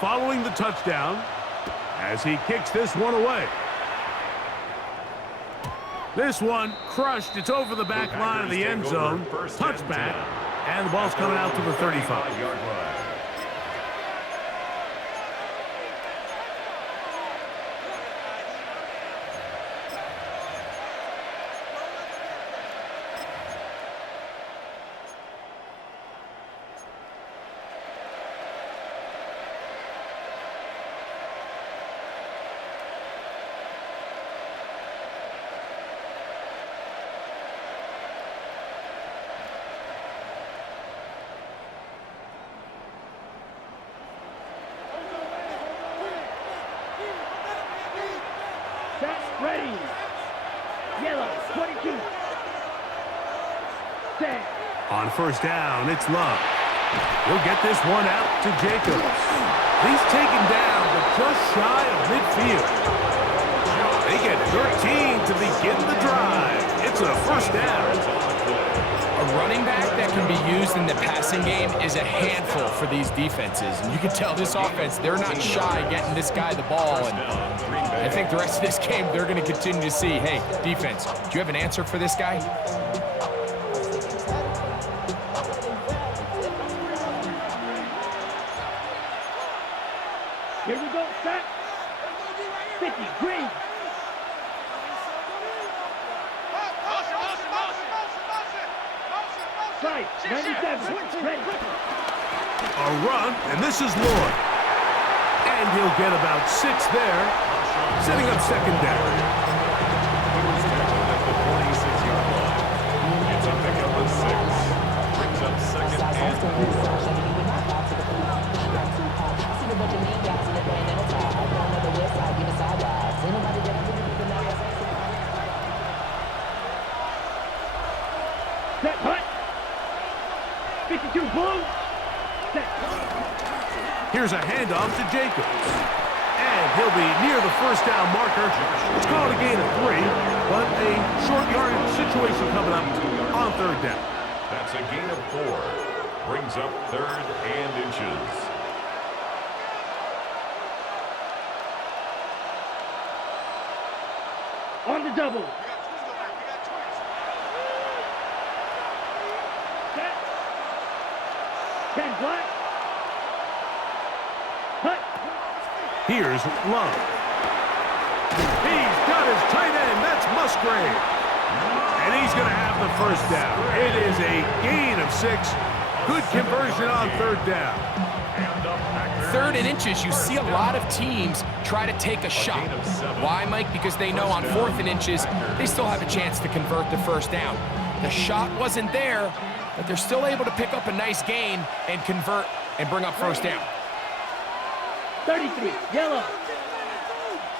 Following the touchdown as he kicks this one away. This one crushed. It's over the back line of the end zone. Touchback. And the ball's coming out to the 35. Ready. Yellow, 22. Set. On first down, it's Love. He'll get this one out to Jacobs. He's taken down, but just shy of midfield. They get 13 to begin the drive. It's a first down. A running back that can be used in the passing game is a handful for these defenses. And you can tell this offense, they're not shy getting this guy the ball. And I think the rest of this game, they're going to continue to see, hey, defense, do you have an answer for this guy? Here we go, set. 50, green. Right, 97, ready. A run, and this is Lloyd. And he'll get about 6 there, setting up second down. At the 46-yard line. It's a pickup of 6. Brings up second and 4. Set, hut. 52, blue. Set. Here's a handoff to Jacobs. And he'll be near the first down marker. It's called a gain of 3, but a short yardage situation coming up on third down. That's a gain of 4. Brings up 3rd and inches. On the double. Set. 10 black. Hut. Here's Love. He's got his tight end. That's Musgrave. And he's going to have the first down. It is a gain of 6. Good conversion on third down. 3rd and inches, you see a lot of teams try to take a shot. Why, Mike? Because they know on 4th and inches, they still have a chance to convert the first down. The shot wasn't there, but they're still able to pick up a nice gain and convert and bring up first down. 33, yellow.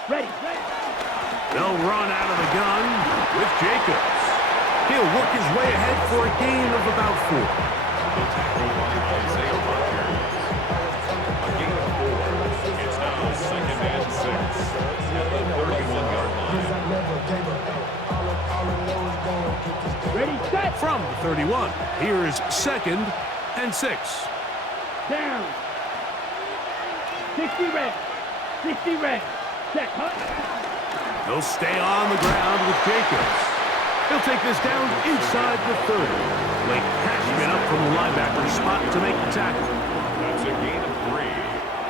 Ready. They'll run out of the gun. with Jacobs. He'll work his way ahead for a gain of about 4. The tackle by Isaiah Rogers. A gain of 4. It's now 2nd and 6 at the 31-yard line. Ready, set. From the 31, here's 2nd and 6. Down. 60 red. 60 red. Set, huh? He'll stay on the ground with Jacobs. He'll take this down inside the 30. Late catching it up from the linebacker spot to make the tackle. That's a gain of 3.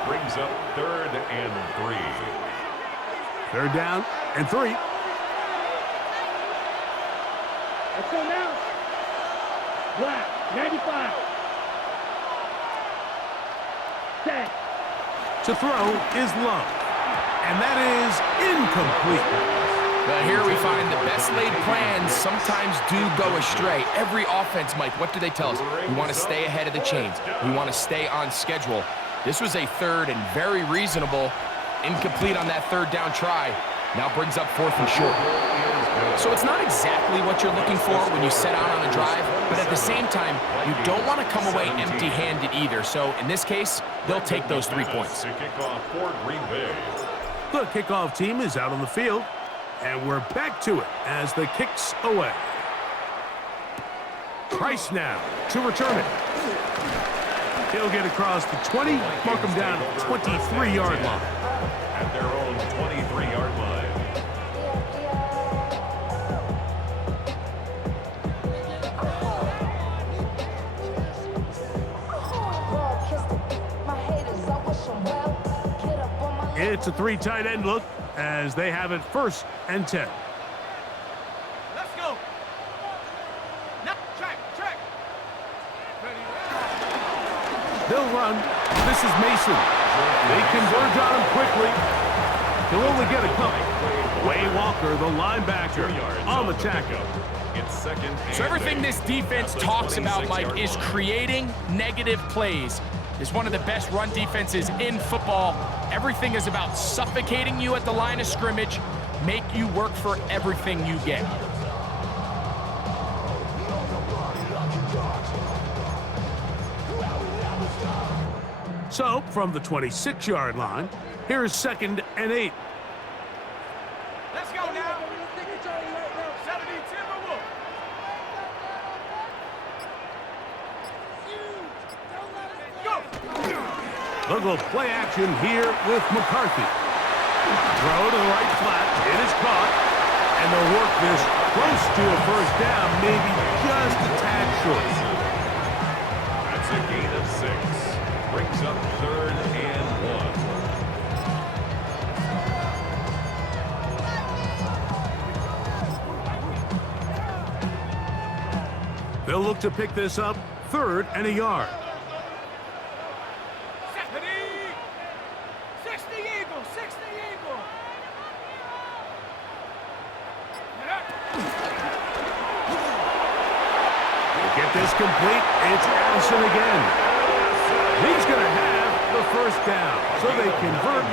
Brings up 3rd and 3. 3rd down and 3. Let's go now. Black, 95. Set. To throw is Love. And that is incomplete. But here we find the best laid plans sometimes do go astray. Every offense, Mike, what do they tell us? We want to stay ahead of the chains. We want to stay on schedule. This was a 3rd and very reasonable. Incomplete on that 3rd down try. Now brings up 4th and short. So it's not exactly what you're looking for when you set out on a drive, but at the same time, you don't want to come away empty-handed either. So in this case, they'll take those 3 points. To kick off for Green Bay. The kickoff team is out on the field, and we're back to it as the kick's away. Price now to return it. He'll get across the 20, mark him down at the 23-yard line. At their own 23-yard line. It's a 3 tight end look as they have it 1st and 10. Let's go. Now, track. They'll run. This is Mason. They converge on him quickly. He'll only get a couple. Way Walker, the linebacker, on the tackle. It's 2nd. So everything this defense talks about, Mike, is creating negative plays. It's one of the best run defenses in football. Everything is about suffocating you at the line of scrimmage, make you work for everything you get. So, from the 26-yard line, here's 2nd and 8. Let's go now. 70 Timberwolves. Go. They'll go play action here with McCarthy. Throw to the right flat. It is caught. And they'll work this close to a 1st down, maybe just a tad short. That's a gain of 6. Brings up 3rd and 1. They'll look to pick this up 3rd and a yard. 60 Eagle. Get this complete. It's Addison again. He's going to have the 1st down. So they convert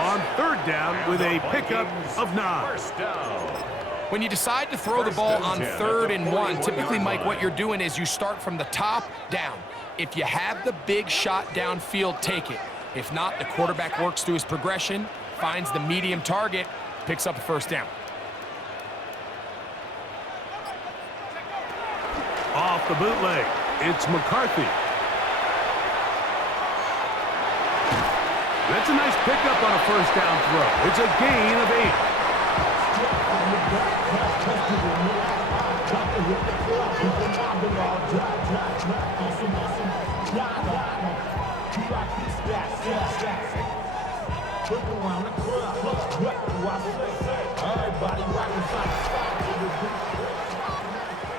on 3rd down with a pickup of 9. First down. When you decide to throw the ball on 3rd and 1, typically, Mike, what you're doing is you start from the top down. If you have the big shot downfield, take it. If not, the quarterback works through his progression, finds the medium target, picks up the 1st down. Off the bootleg, it's McCarthy. That's a nice pickup on a 1st down throw. It's a gain of 8.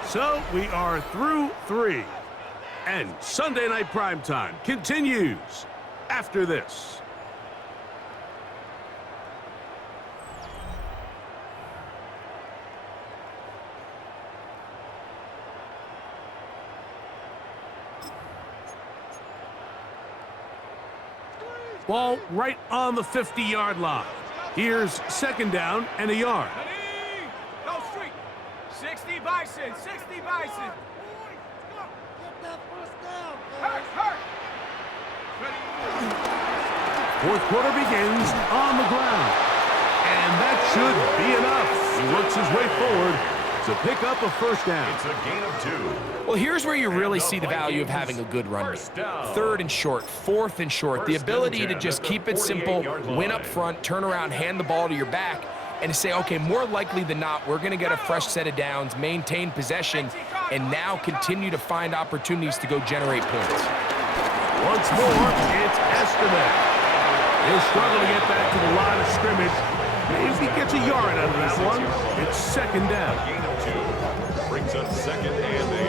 So we are through 3. And Sunday Night Primetime continues after this. Ball right on the 50-yard line. Here's 2nd down and a yard. Go street. 60 Bison, 60 Bison. Hurt, hurt. Fourth quarter begins on the ground. And that should be enough. He works his way forward to pick up a first down. It's a gain of 2. Well, here's where you really see the value of having a good run game. Third and short, fourth and short, the ability to just keep it simple, win up front, turn around, hand the ball to your back, and to say, okay, more likely than not, we're going to get a fresh set of downs, maintain possession, and now continue to find opportunities to go generate points. Once more, it's Esteban. He'll struggle to get back to the line of scrimmage. Maybe he gets a yard out of that one. It's second down. Gain of 2. Brings up second and 8.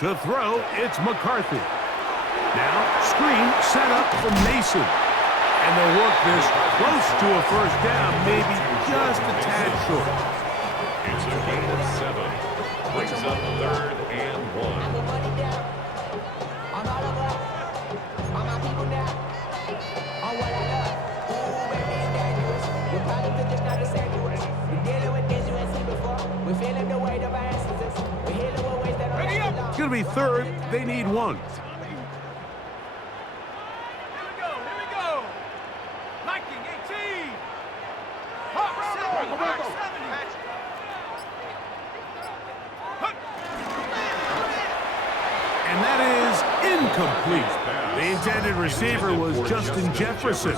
To throw, it's McCarthy. Now, screen set up from Mason. And they'll work this close to a first down, maybe just a tad short. It's a gain of 7. Brings up third and 1. It's going to be third. They need 1. Here we go. Viking 18. Hawk 70, Hawk 70. And that is incomplete. The intended receiver was Justin Jefferson.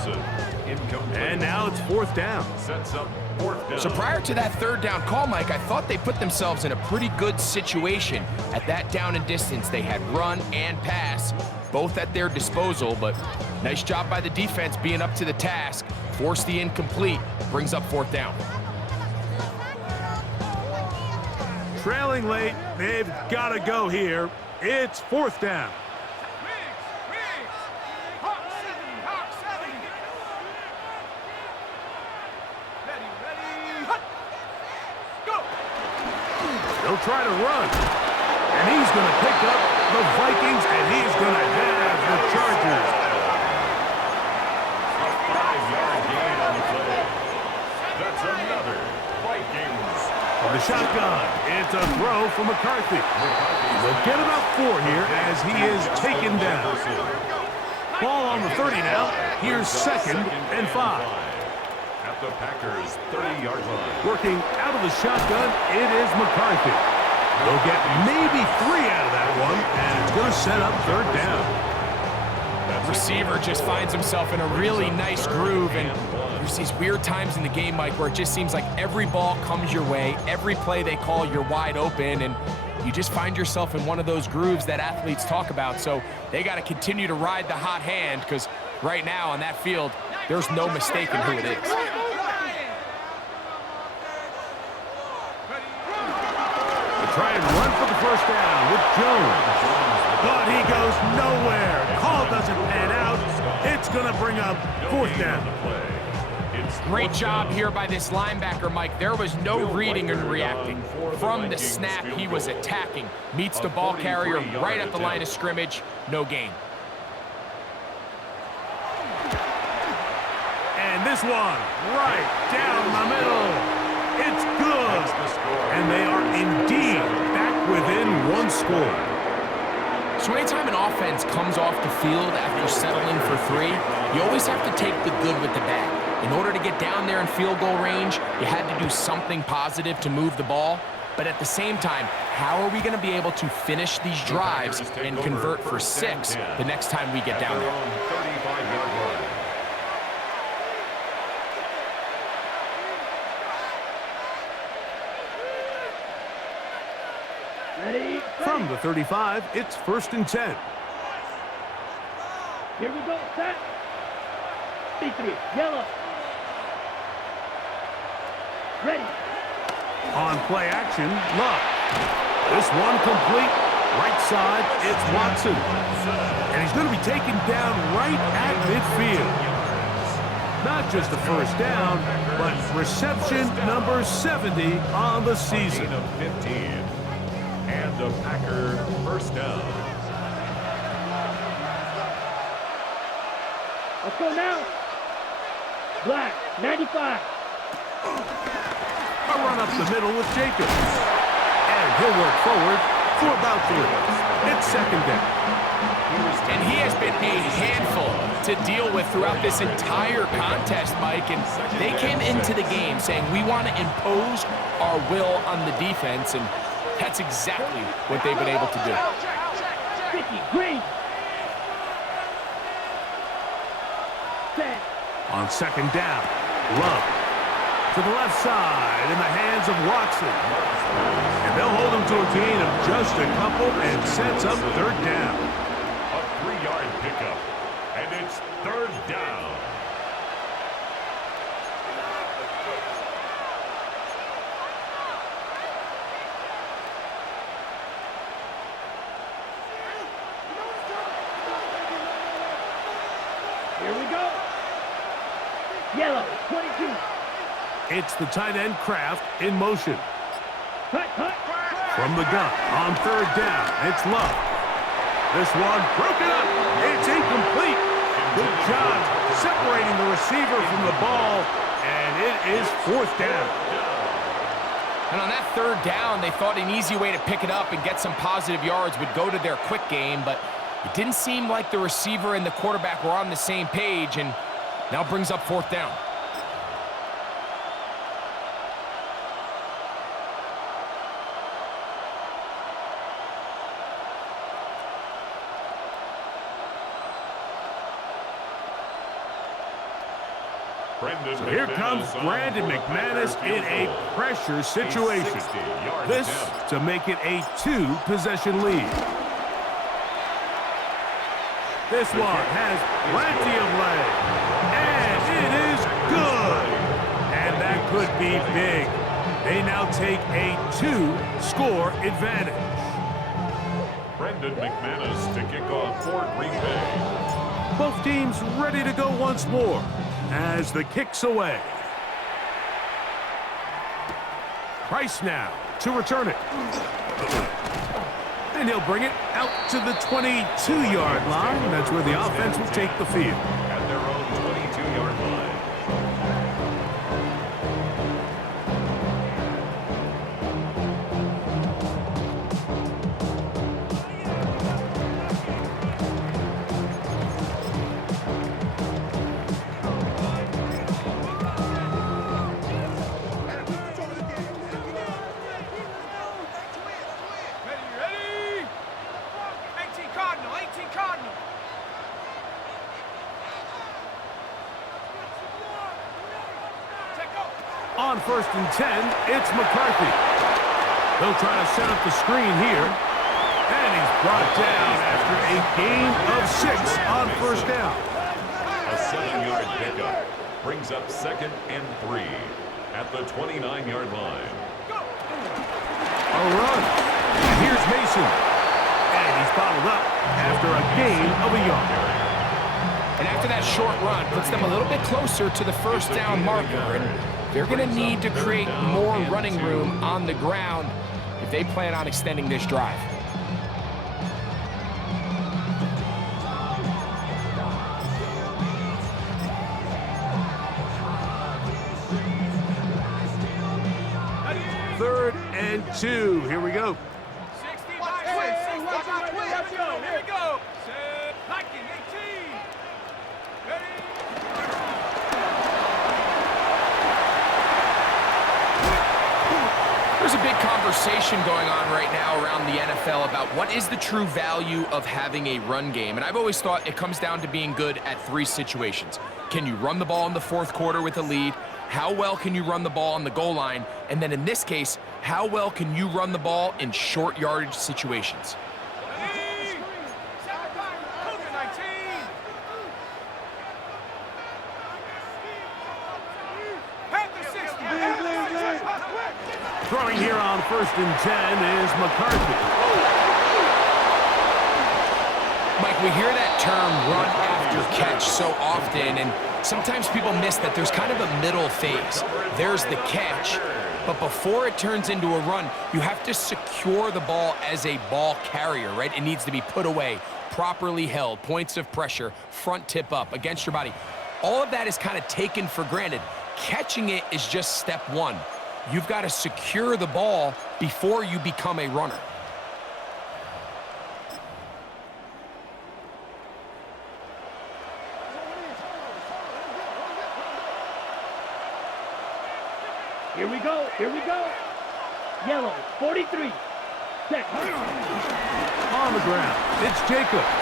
And now it's fourth down. Sets up fourth down. So prior to that third down call, Mike, I thought they put themselves in a pretty good situation. At that down and distance, they had run and pass, both at their disposal, but nice job by the defense being up to the task. Force the incomplete, brings up fourth down. Trailing late, they've got to go here. It's fourth down. Hawk 70, Hawk 70. Ready, hut. Go. They'll try to run. And he's going to pick up the Vikings, and he's going to have the Chargers. A 5-yard gain on the play. That's another Vikings. From the shotgun, it's a throw for McCarthy. They'll get about 4 here as he is taken down. Ball on the 30 now. Here's second and 5. At the Packers' 30-yard line. Working out of the shotgun, it is McCarthy. They'll get maybe 3 out of that one, and it's going to set up third down. Receiver just finds himself in a really nice groove, and there's these weird times in the game, Mike, where it just seems like every ball comes your way, every play they call, you're wide open, and you just find yourself in one of those grooves that athletes talk about. So they got to continue to ride the hot hand, because right now on that field, there's no mistaking who it is. They try and run for the first down with Jones. But he goes nowhere. Call doesn't pan out. It's going to bring up fourth down. Great job here by this linebacker, Mike. There was no reading and reacting. From the snap, he was attacking. Meets the ball carrier right at the line of scrimmage. No gain. And this one, right down the middle. It's good. And they are indeed back within 1 score. So anytime an offense comes off the field after settling for 3, you always have to take the good with the bad. In order to get down there in field goal range, you had to do something positive to move the ball. But at the same time, how are we going to be able to finish these drives and convert for 6 the next time we get down there? 35-yard line. Ready? From the 35, it's first and 10. Here we go. Set. 3, yellow. Ready. On play action, Love. This one complete. Right side, it's Watson. And he's going to be taken down right at midfield. Not just a first down, but reception number 70 on the season. Gain of 15. And a Packer first down. Let's go now. Black, 95. A run up the middle with Jacobs. And he'll work forward for about 3. It's second down. And he has been a handful to deal with throughout this entire contest, Mike. And they came into the game saying, we want to impose our will on the defense, and that's exactly what they've been able to do. 50, green. Set. On second down, Love. To the left side in the hands of Watson. And they'll hold him to a gain of just a couple and sets up third down. A 3-yard pickup. And it's third down. Here we go. Yellow, 22. It's the tight end Kraft in motion. Cut, cut. From the gun on third down, it's Love. This one broken up. It's incomplete. Good job separating the receiver from the ball, and it is fourth down. And on that third down, they thought an easy way to pick it up and get some positive yards would go to their quick game, but it didn't seem like the receiver and the quarterback were on the same page, and now brings up fourth down. So here comes Brandon McManus in a pressure situation. This to make it a 2-possession lead. This one has plenty of leg. And it is good. And that could be big. They now take a 2-score advantage. Brandon McManus to kick off for Green Bay. Both teams ready to go once more as the kick's away. Price now to return it. And he'll bring it out to the 22-yard line. That's where the offense will take the field. At their own 22-yard line. On first and 10, it's McCarthy. They'll try to set up the screen here. And he's brought down after a gain of 6 on first down. A 7-yard pickup brings up second and 3 at the 29-yard line. A run. And here's Mason. And he's bottled up after a gain of a yard. And after that short run, puts them a little bit closer to the first down marker. And they're going to need to create more running room on the ground if they plan on extending this drive. Third and 2. Here we go. 60 by 12. 60 by 12. Here we go. Viking 18. Ready? There's a big conversation going on right now around the NFL about what is the true value of having a run game. And I've always thought it comes down to being good at 3 situations. Can you run the ball in the fourth quarter with a lead? How well can you run the ball on the goal line? And then in this case, how well can you run the ball in short yardage situations? Ready? Cougar 19. Panther 60. Throwing here on 1st and 10 is McCarthy. Mike, we hear that term run after catch so often, and sometimes people miss that there's kind of a middle phase. There's the catch, but before it turns into a run, you have to secure the ball as a ball carrier, right? It needs to be put away, properly held, points of pressure, front tip up against your body. All of that is kind of taken for granted. Catching it is just step one. You've got to secure the ball before you become a runner. Here we go, here we go. Yellow, 43. Set. On the ground, it's Jacobs.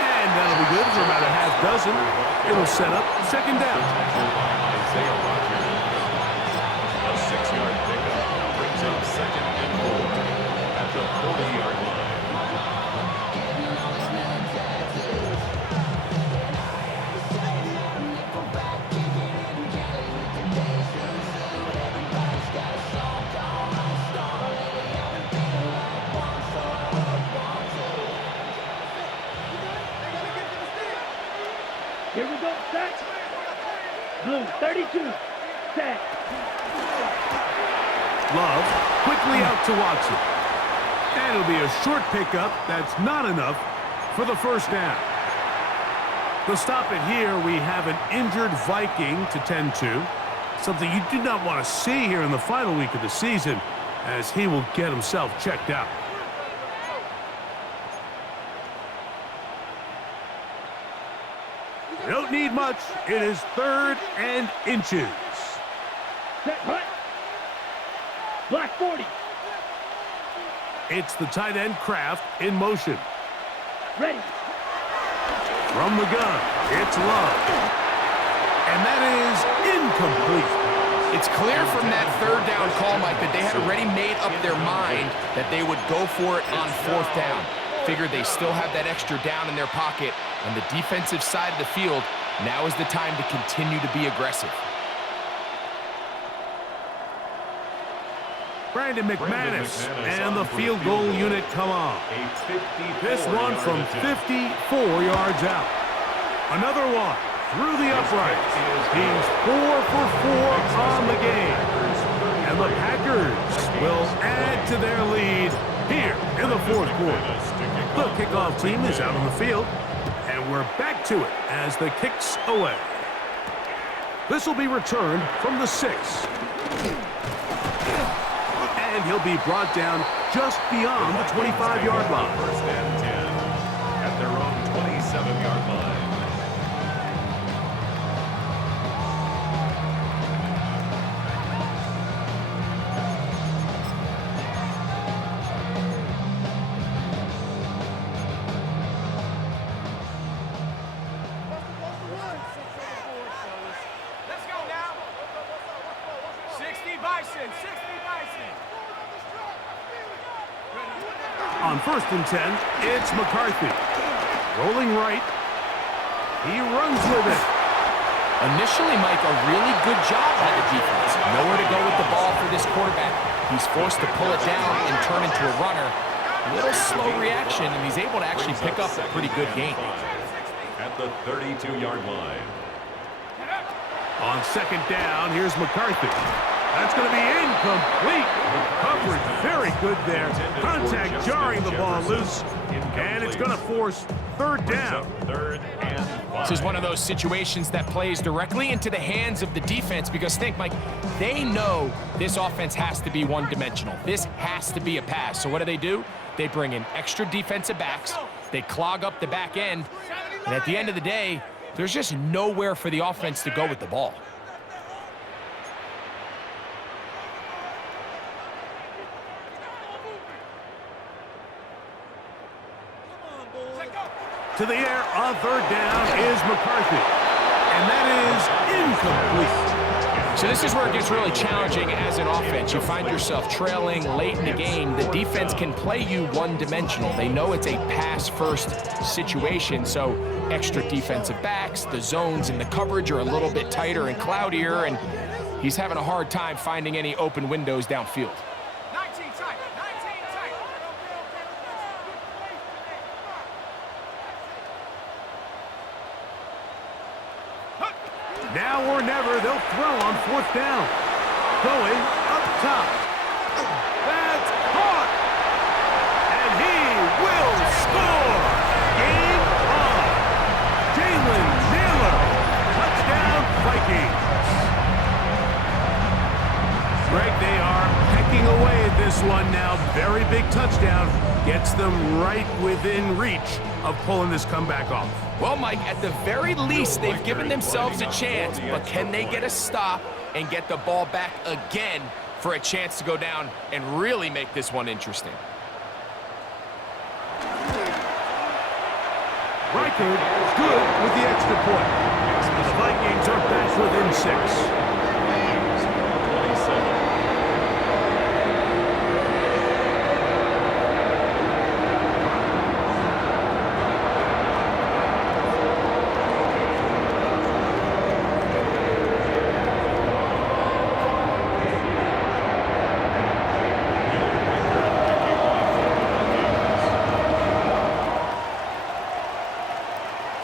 And that'll be good for about a half dozen. It'll set up 2nd down. Isaiah Rodgers. A 6-yard pickup brings up 2nd and 4 at the 40-yard line. Here we go, set. Blue, 32. Set. Love quickly out to Watson. And it'll be a short pickup. That's not enough for the 1st down. To stop it here, we have an injured Viking to tend to. Something you do not want to see here in the final week of the season, as he will get himself checked out. You don't need much. It is 3rd and inches. Set, hut. Black 40. It's the tight end Kraft in motion. Ready. From the gun, it's Love. And that is incomplete. It's clear from that 3rd down call, Mike, that they had already made up their mind that they would go for it on 4th down. Figured they still have that extra down in their pocket. On the defensive side of the field, now is the time to continue to be aggressive. Brandon McManus and the field goal unit come on. This one from 54 yards out. Another one through the uprights. He's 4 for 4 on the game. And the Packers will add to their lead here in the 4th quarter. The kickoff team is out on the field, and we're back to it as the kick's away. This will be returned from the 6. And he'll be brought down just beyond the 25-yard line. 1st and 10 at their own 27-yard line. Let's go now. 60 Bison, 60 Bison. On 1st and 10, it's McCarthy. Rolling right. He runs with it. Initially, Mike, a really good job by the defense. Nowhere to go with the ball for this quarterback. He's forced to pull it down and turn into a runner. A little slow reaction, and he's able to actually pick up a pretty good gain. At the 32-yard line. On 2nd down, here's McCarthy. That's going to be incomplete. Coverage very good there. Contact jarring the ball loose. And it's going to force 3rd down. 3rd and 5. This is one of those situations that plays directly into the hands of the defense because think, Mike, they know this offense has to be one-dimensional. This has to be a pass. So what do? They bring in extra defensive backs. They clog up the back end. And at the end of the day, there's just nowhere for the offense to go with the ball. To the air on 3rd down is McCarthy. And that is incomplete. So this is where it gets really challenging as an offense. You find yourself trailing late in the game. The defense can play you one-dimensional. They know it's a pass-first situation, so extra defensive backs, the zones and the coverage are a little bit tighter and cloudier, and he's having a hard time finding any open windows downfield. 19 tight. 19 tight. Now or never, they'll throw on 4th down. Going up top. That's caught. And he will score. Game on. Jalen Naylor. Touchdown, Vikings. Greg, they are pecking away at this one now. Very big touchdown. Gets them right within reach of pulling this comeback off. Well, Mike, at the very least, they've given themselves a chance, but can they get a stop and get the ball back again for a chance to go down and really make this one interesting? Reichard is good with the extra point. The Vikings are back within 6.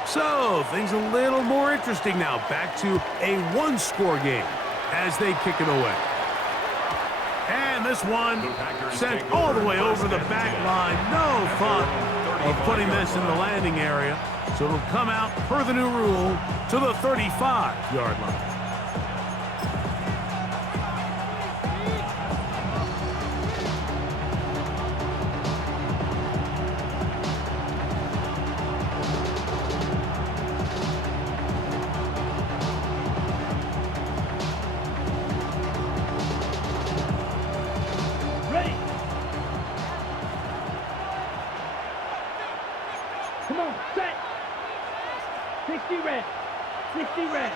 So, things a little more interesting now. Back to a one-score game as they kick it away. And this one sent all the way over the back line. No thought of putting this in the landing area. So it'll come out, per the new rule, to the 35-yard line. Ready. Come on, set. 60 red. 60 red.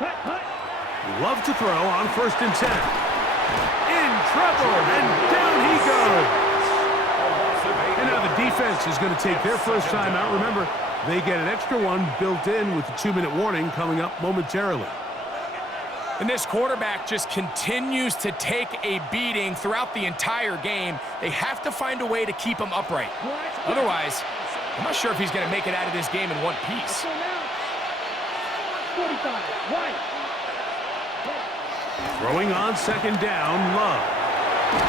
Hut, hut. Love to throw on 1st and 10. In trouble, and down he goes. And now the defense is going to take their first time out. Remember, they get an extra one built in with the 2-minute warning coming up momentarily. And this quarterback just continues to take a beating throughout the entire game. They have to find a way to keep him upright. Otherwise, I'm not sure if he's going to make it out of this game in one piece. 45, right. Throwing on 2nd down, Love.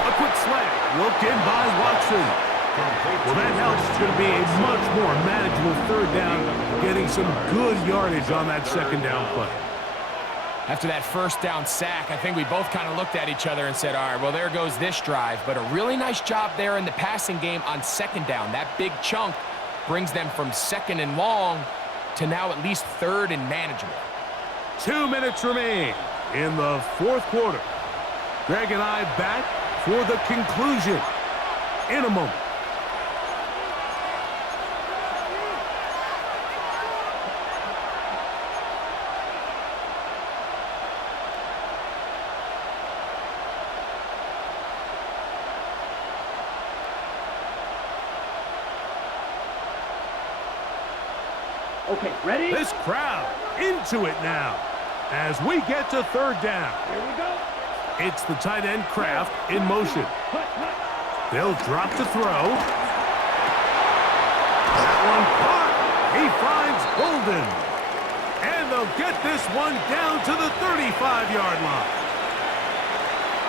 A quick slant, looked in by Watson. Well, that helps. It's going to be a much more manageable 3rd down, getting some good yardage on that 2nd down play. After that 1st down sack, I think we both kind of looked at each other and said, all right, well, there goes this drive. But a really nice job there in the passing game on 2nd down. That big chunk brings them from 2nd and long to now at least 3rd and manageable. 2 minutes remain in the 4th quarter. Greg and I back for the conclusion in a moment. Okay, ready? This crowd into it now as we get to 3rd down. Here we go. It's the tight end Kraft in motion. Hut, hut. They'll drop to throw. That one caught. He finds Golden. And they'll get this one down to the 35-yard line.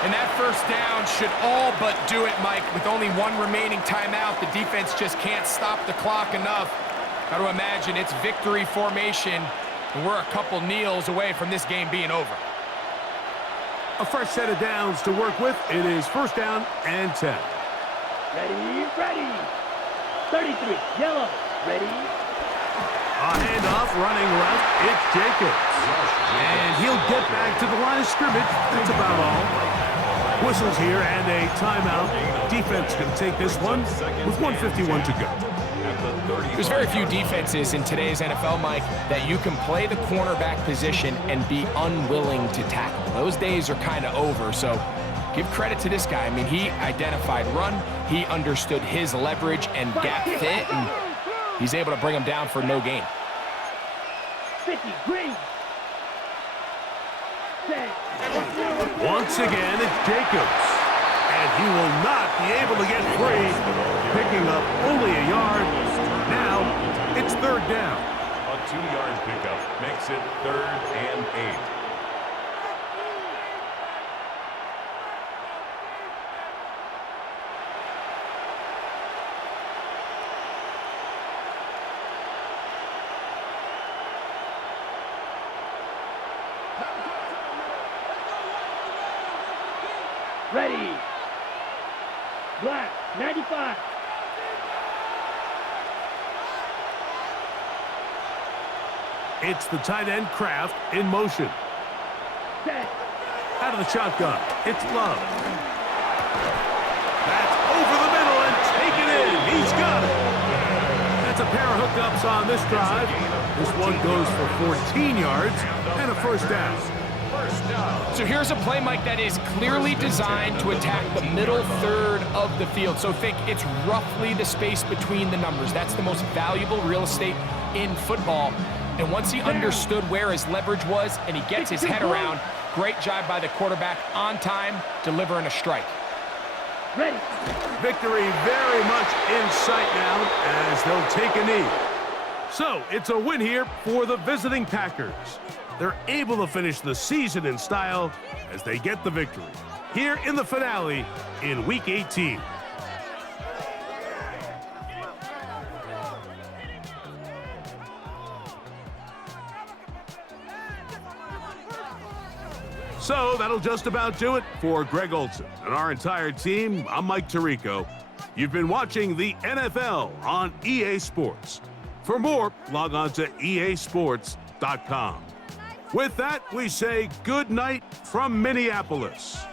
And that 1st down should all but do it, Mike. With only one remaining timeout, the defense just can't stop the clock enough. Got to imagine it's victory formation, and we're a couple kneels away from this game being over. A fresh set of downs to work with. It is 1st down and 10. Ready, ready. 33, yellow. Ready. A handoff running left. It's Jacobs. And he'll get back to the line of scrimmage. That's about all. Whistles here and a timeout. Defense going to take this one with 1:51 to go. There's very few defenses in today's NFL, Mike, that you can play the cornerback position and be unwilling to tackle. Those days are kind of over, so give credit to this guy. I mean, he identified run, he understood his leverage and gap fit, and he's able to bring him down for no gain. 50, green. Set. Once again, it's Jacobs. And he will not be able to get free, picking up only a yard. Now, it's third down. A 2-yard pickup makes it 3rd and 8. Ready. Black, 95. It's the tight end Kraft in motion. Set. Out of the shotgun, it's Love. That's over the middle and taken in. He's got it. That's a pair of hookups on this drive. This one goes for 14 yards and a first down. So here's a play, Mike, that is clearly designed to attack the middle third of the field. So think it's roughly the space between the numbers. That's the most valuable real estate in football. And once he understood where his leverage was and he gets his head around, great job by the quarterback on time, delivering a strike. Ready. Victory very much in sight now as they'll take a knee. So it's a win here for the visiting Packers. They're able to finish the season in style as they get the victory here in the finale in Week 18. So that'll just about do it for Greg Olson and our entire team. I'm Mike Tirico. You've been watching the NFL on EA Sports. For more, log on to easports.com. With that, we say good night from Minneapolis.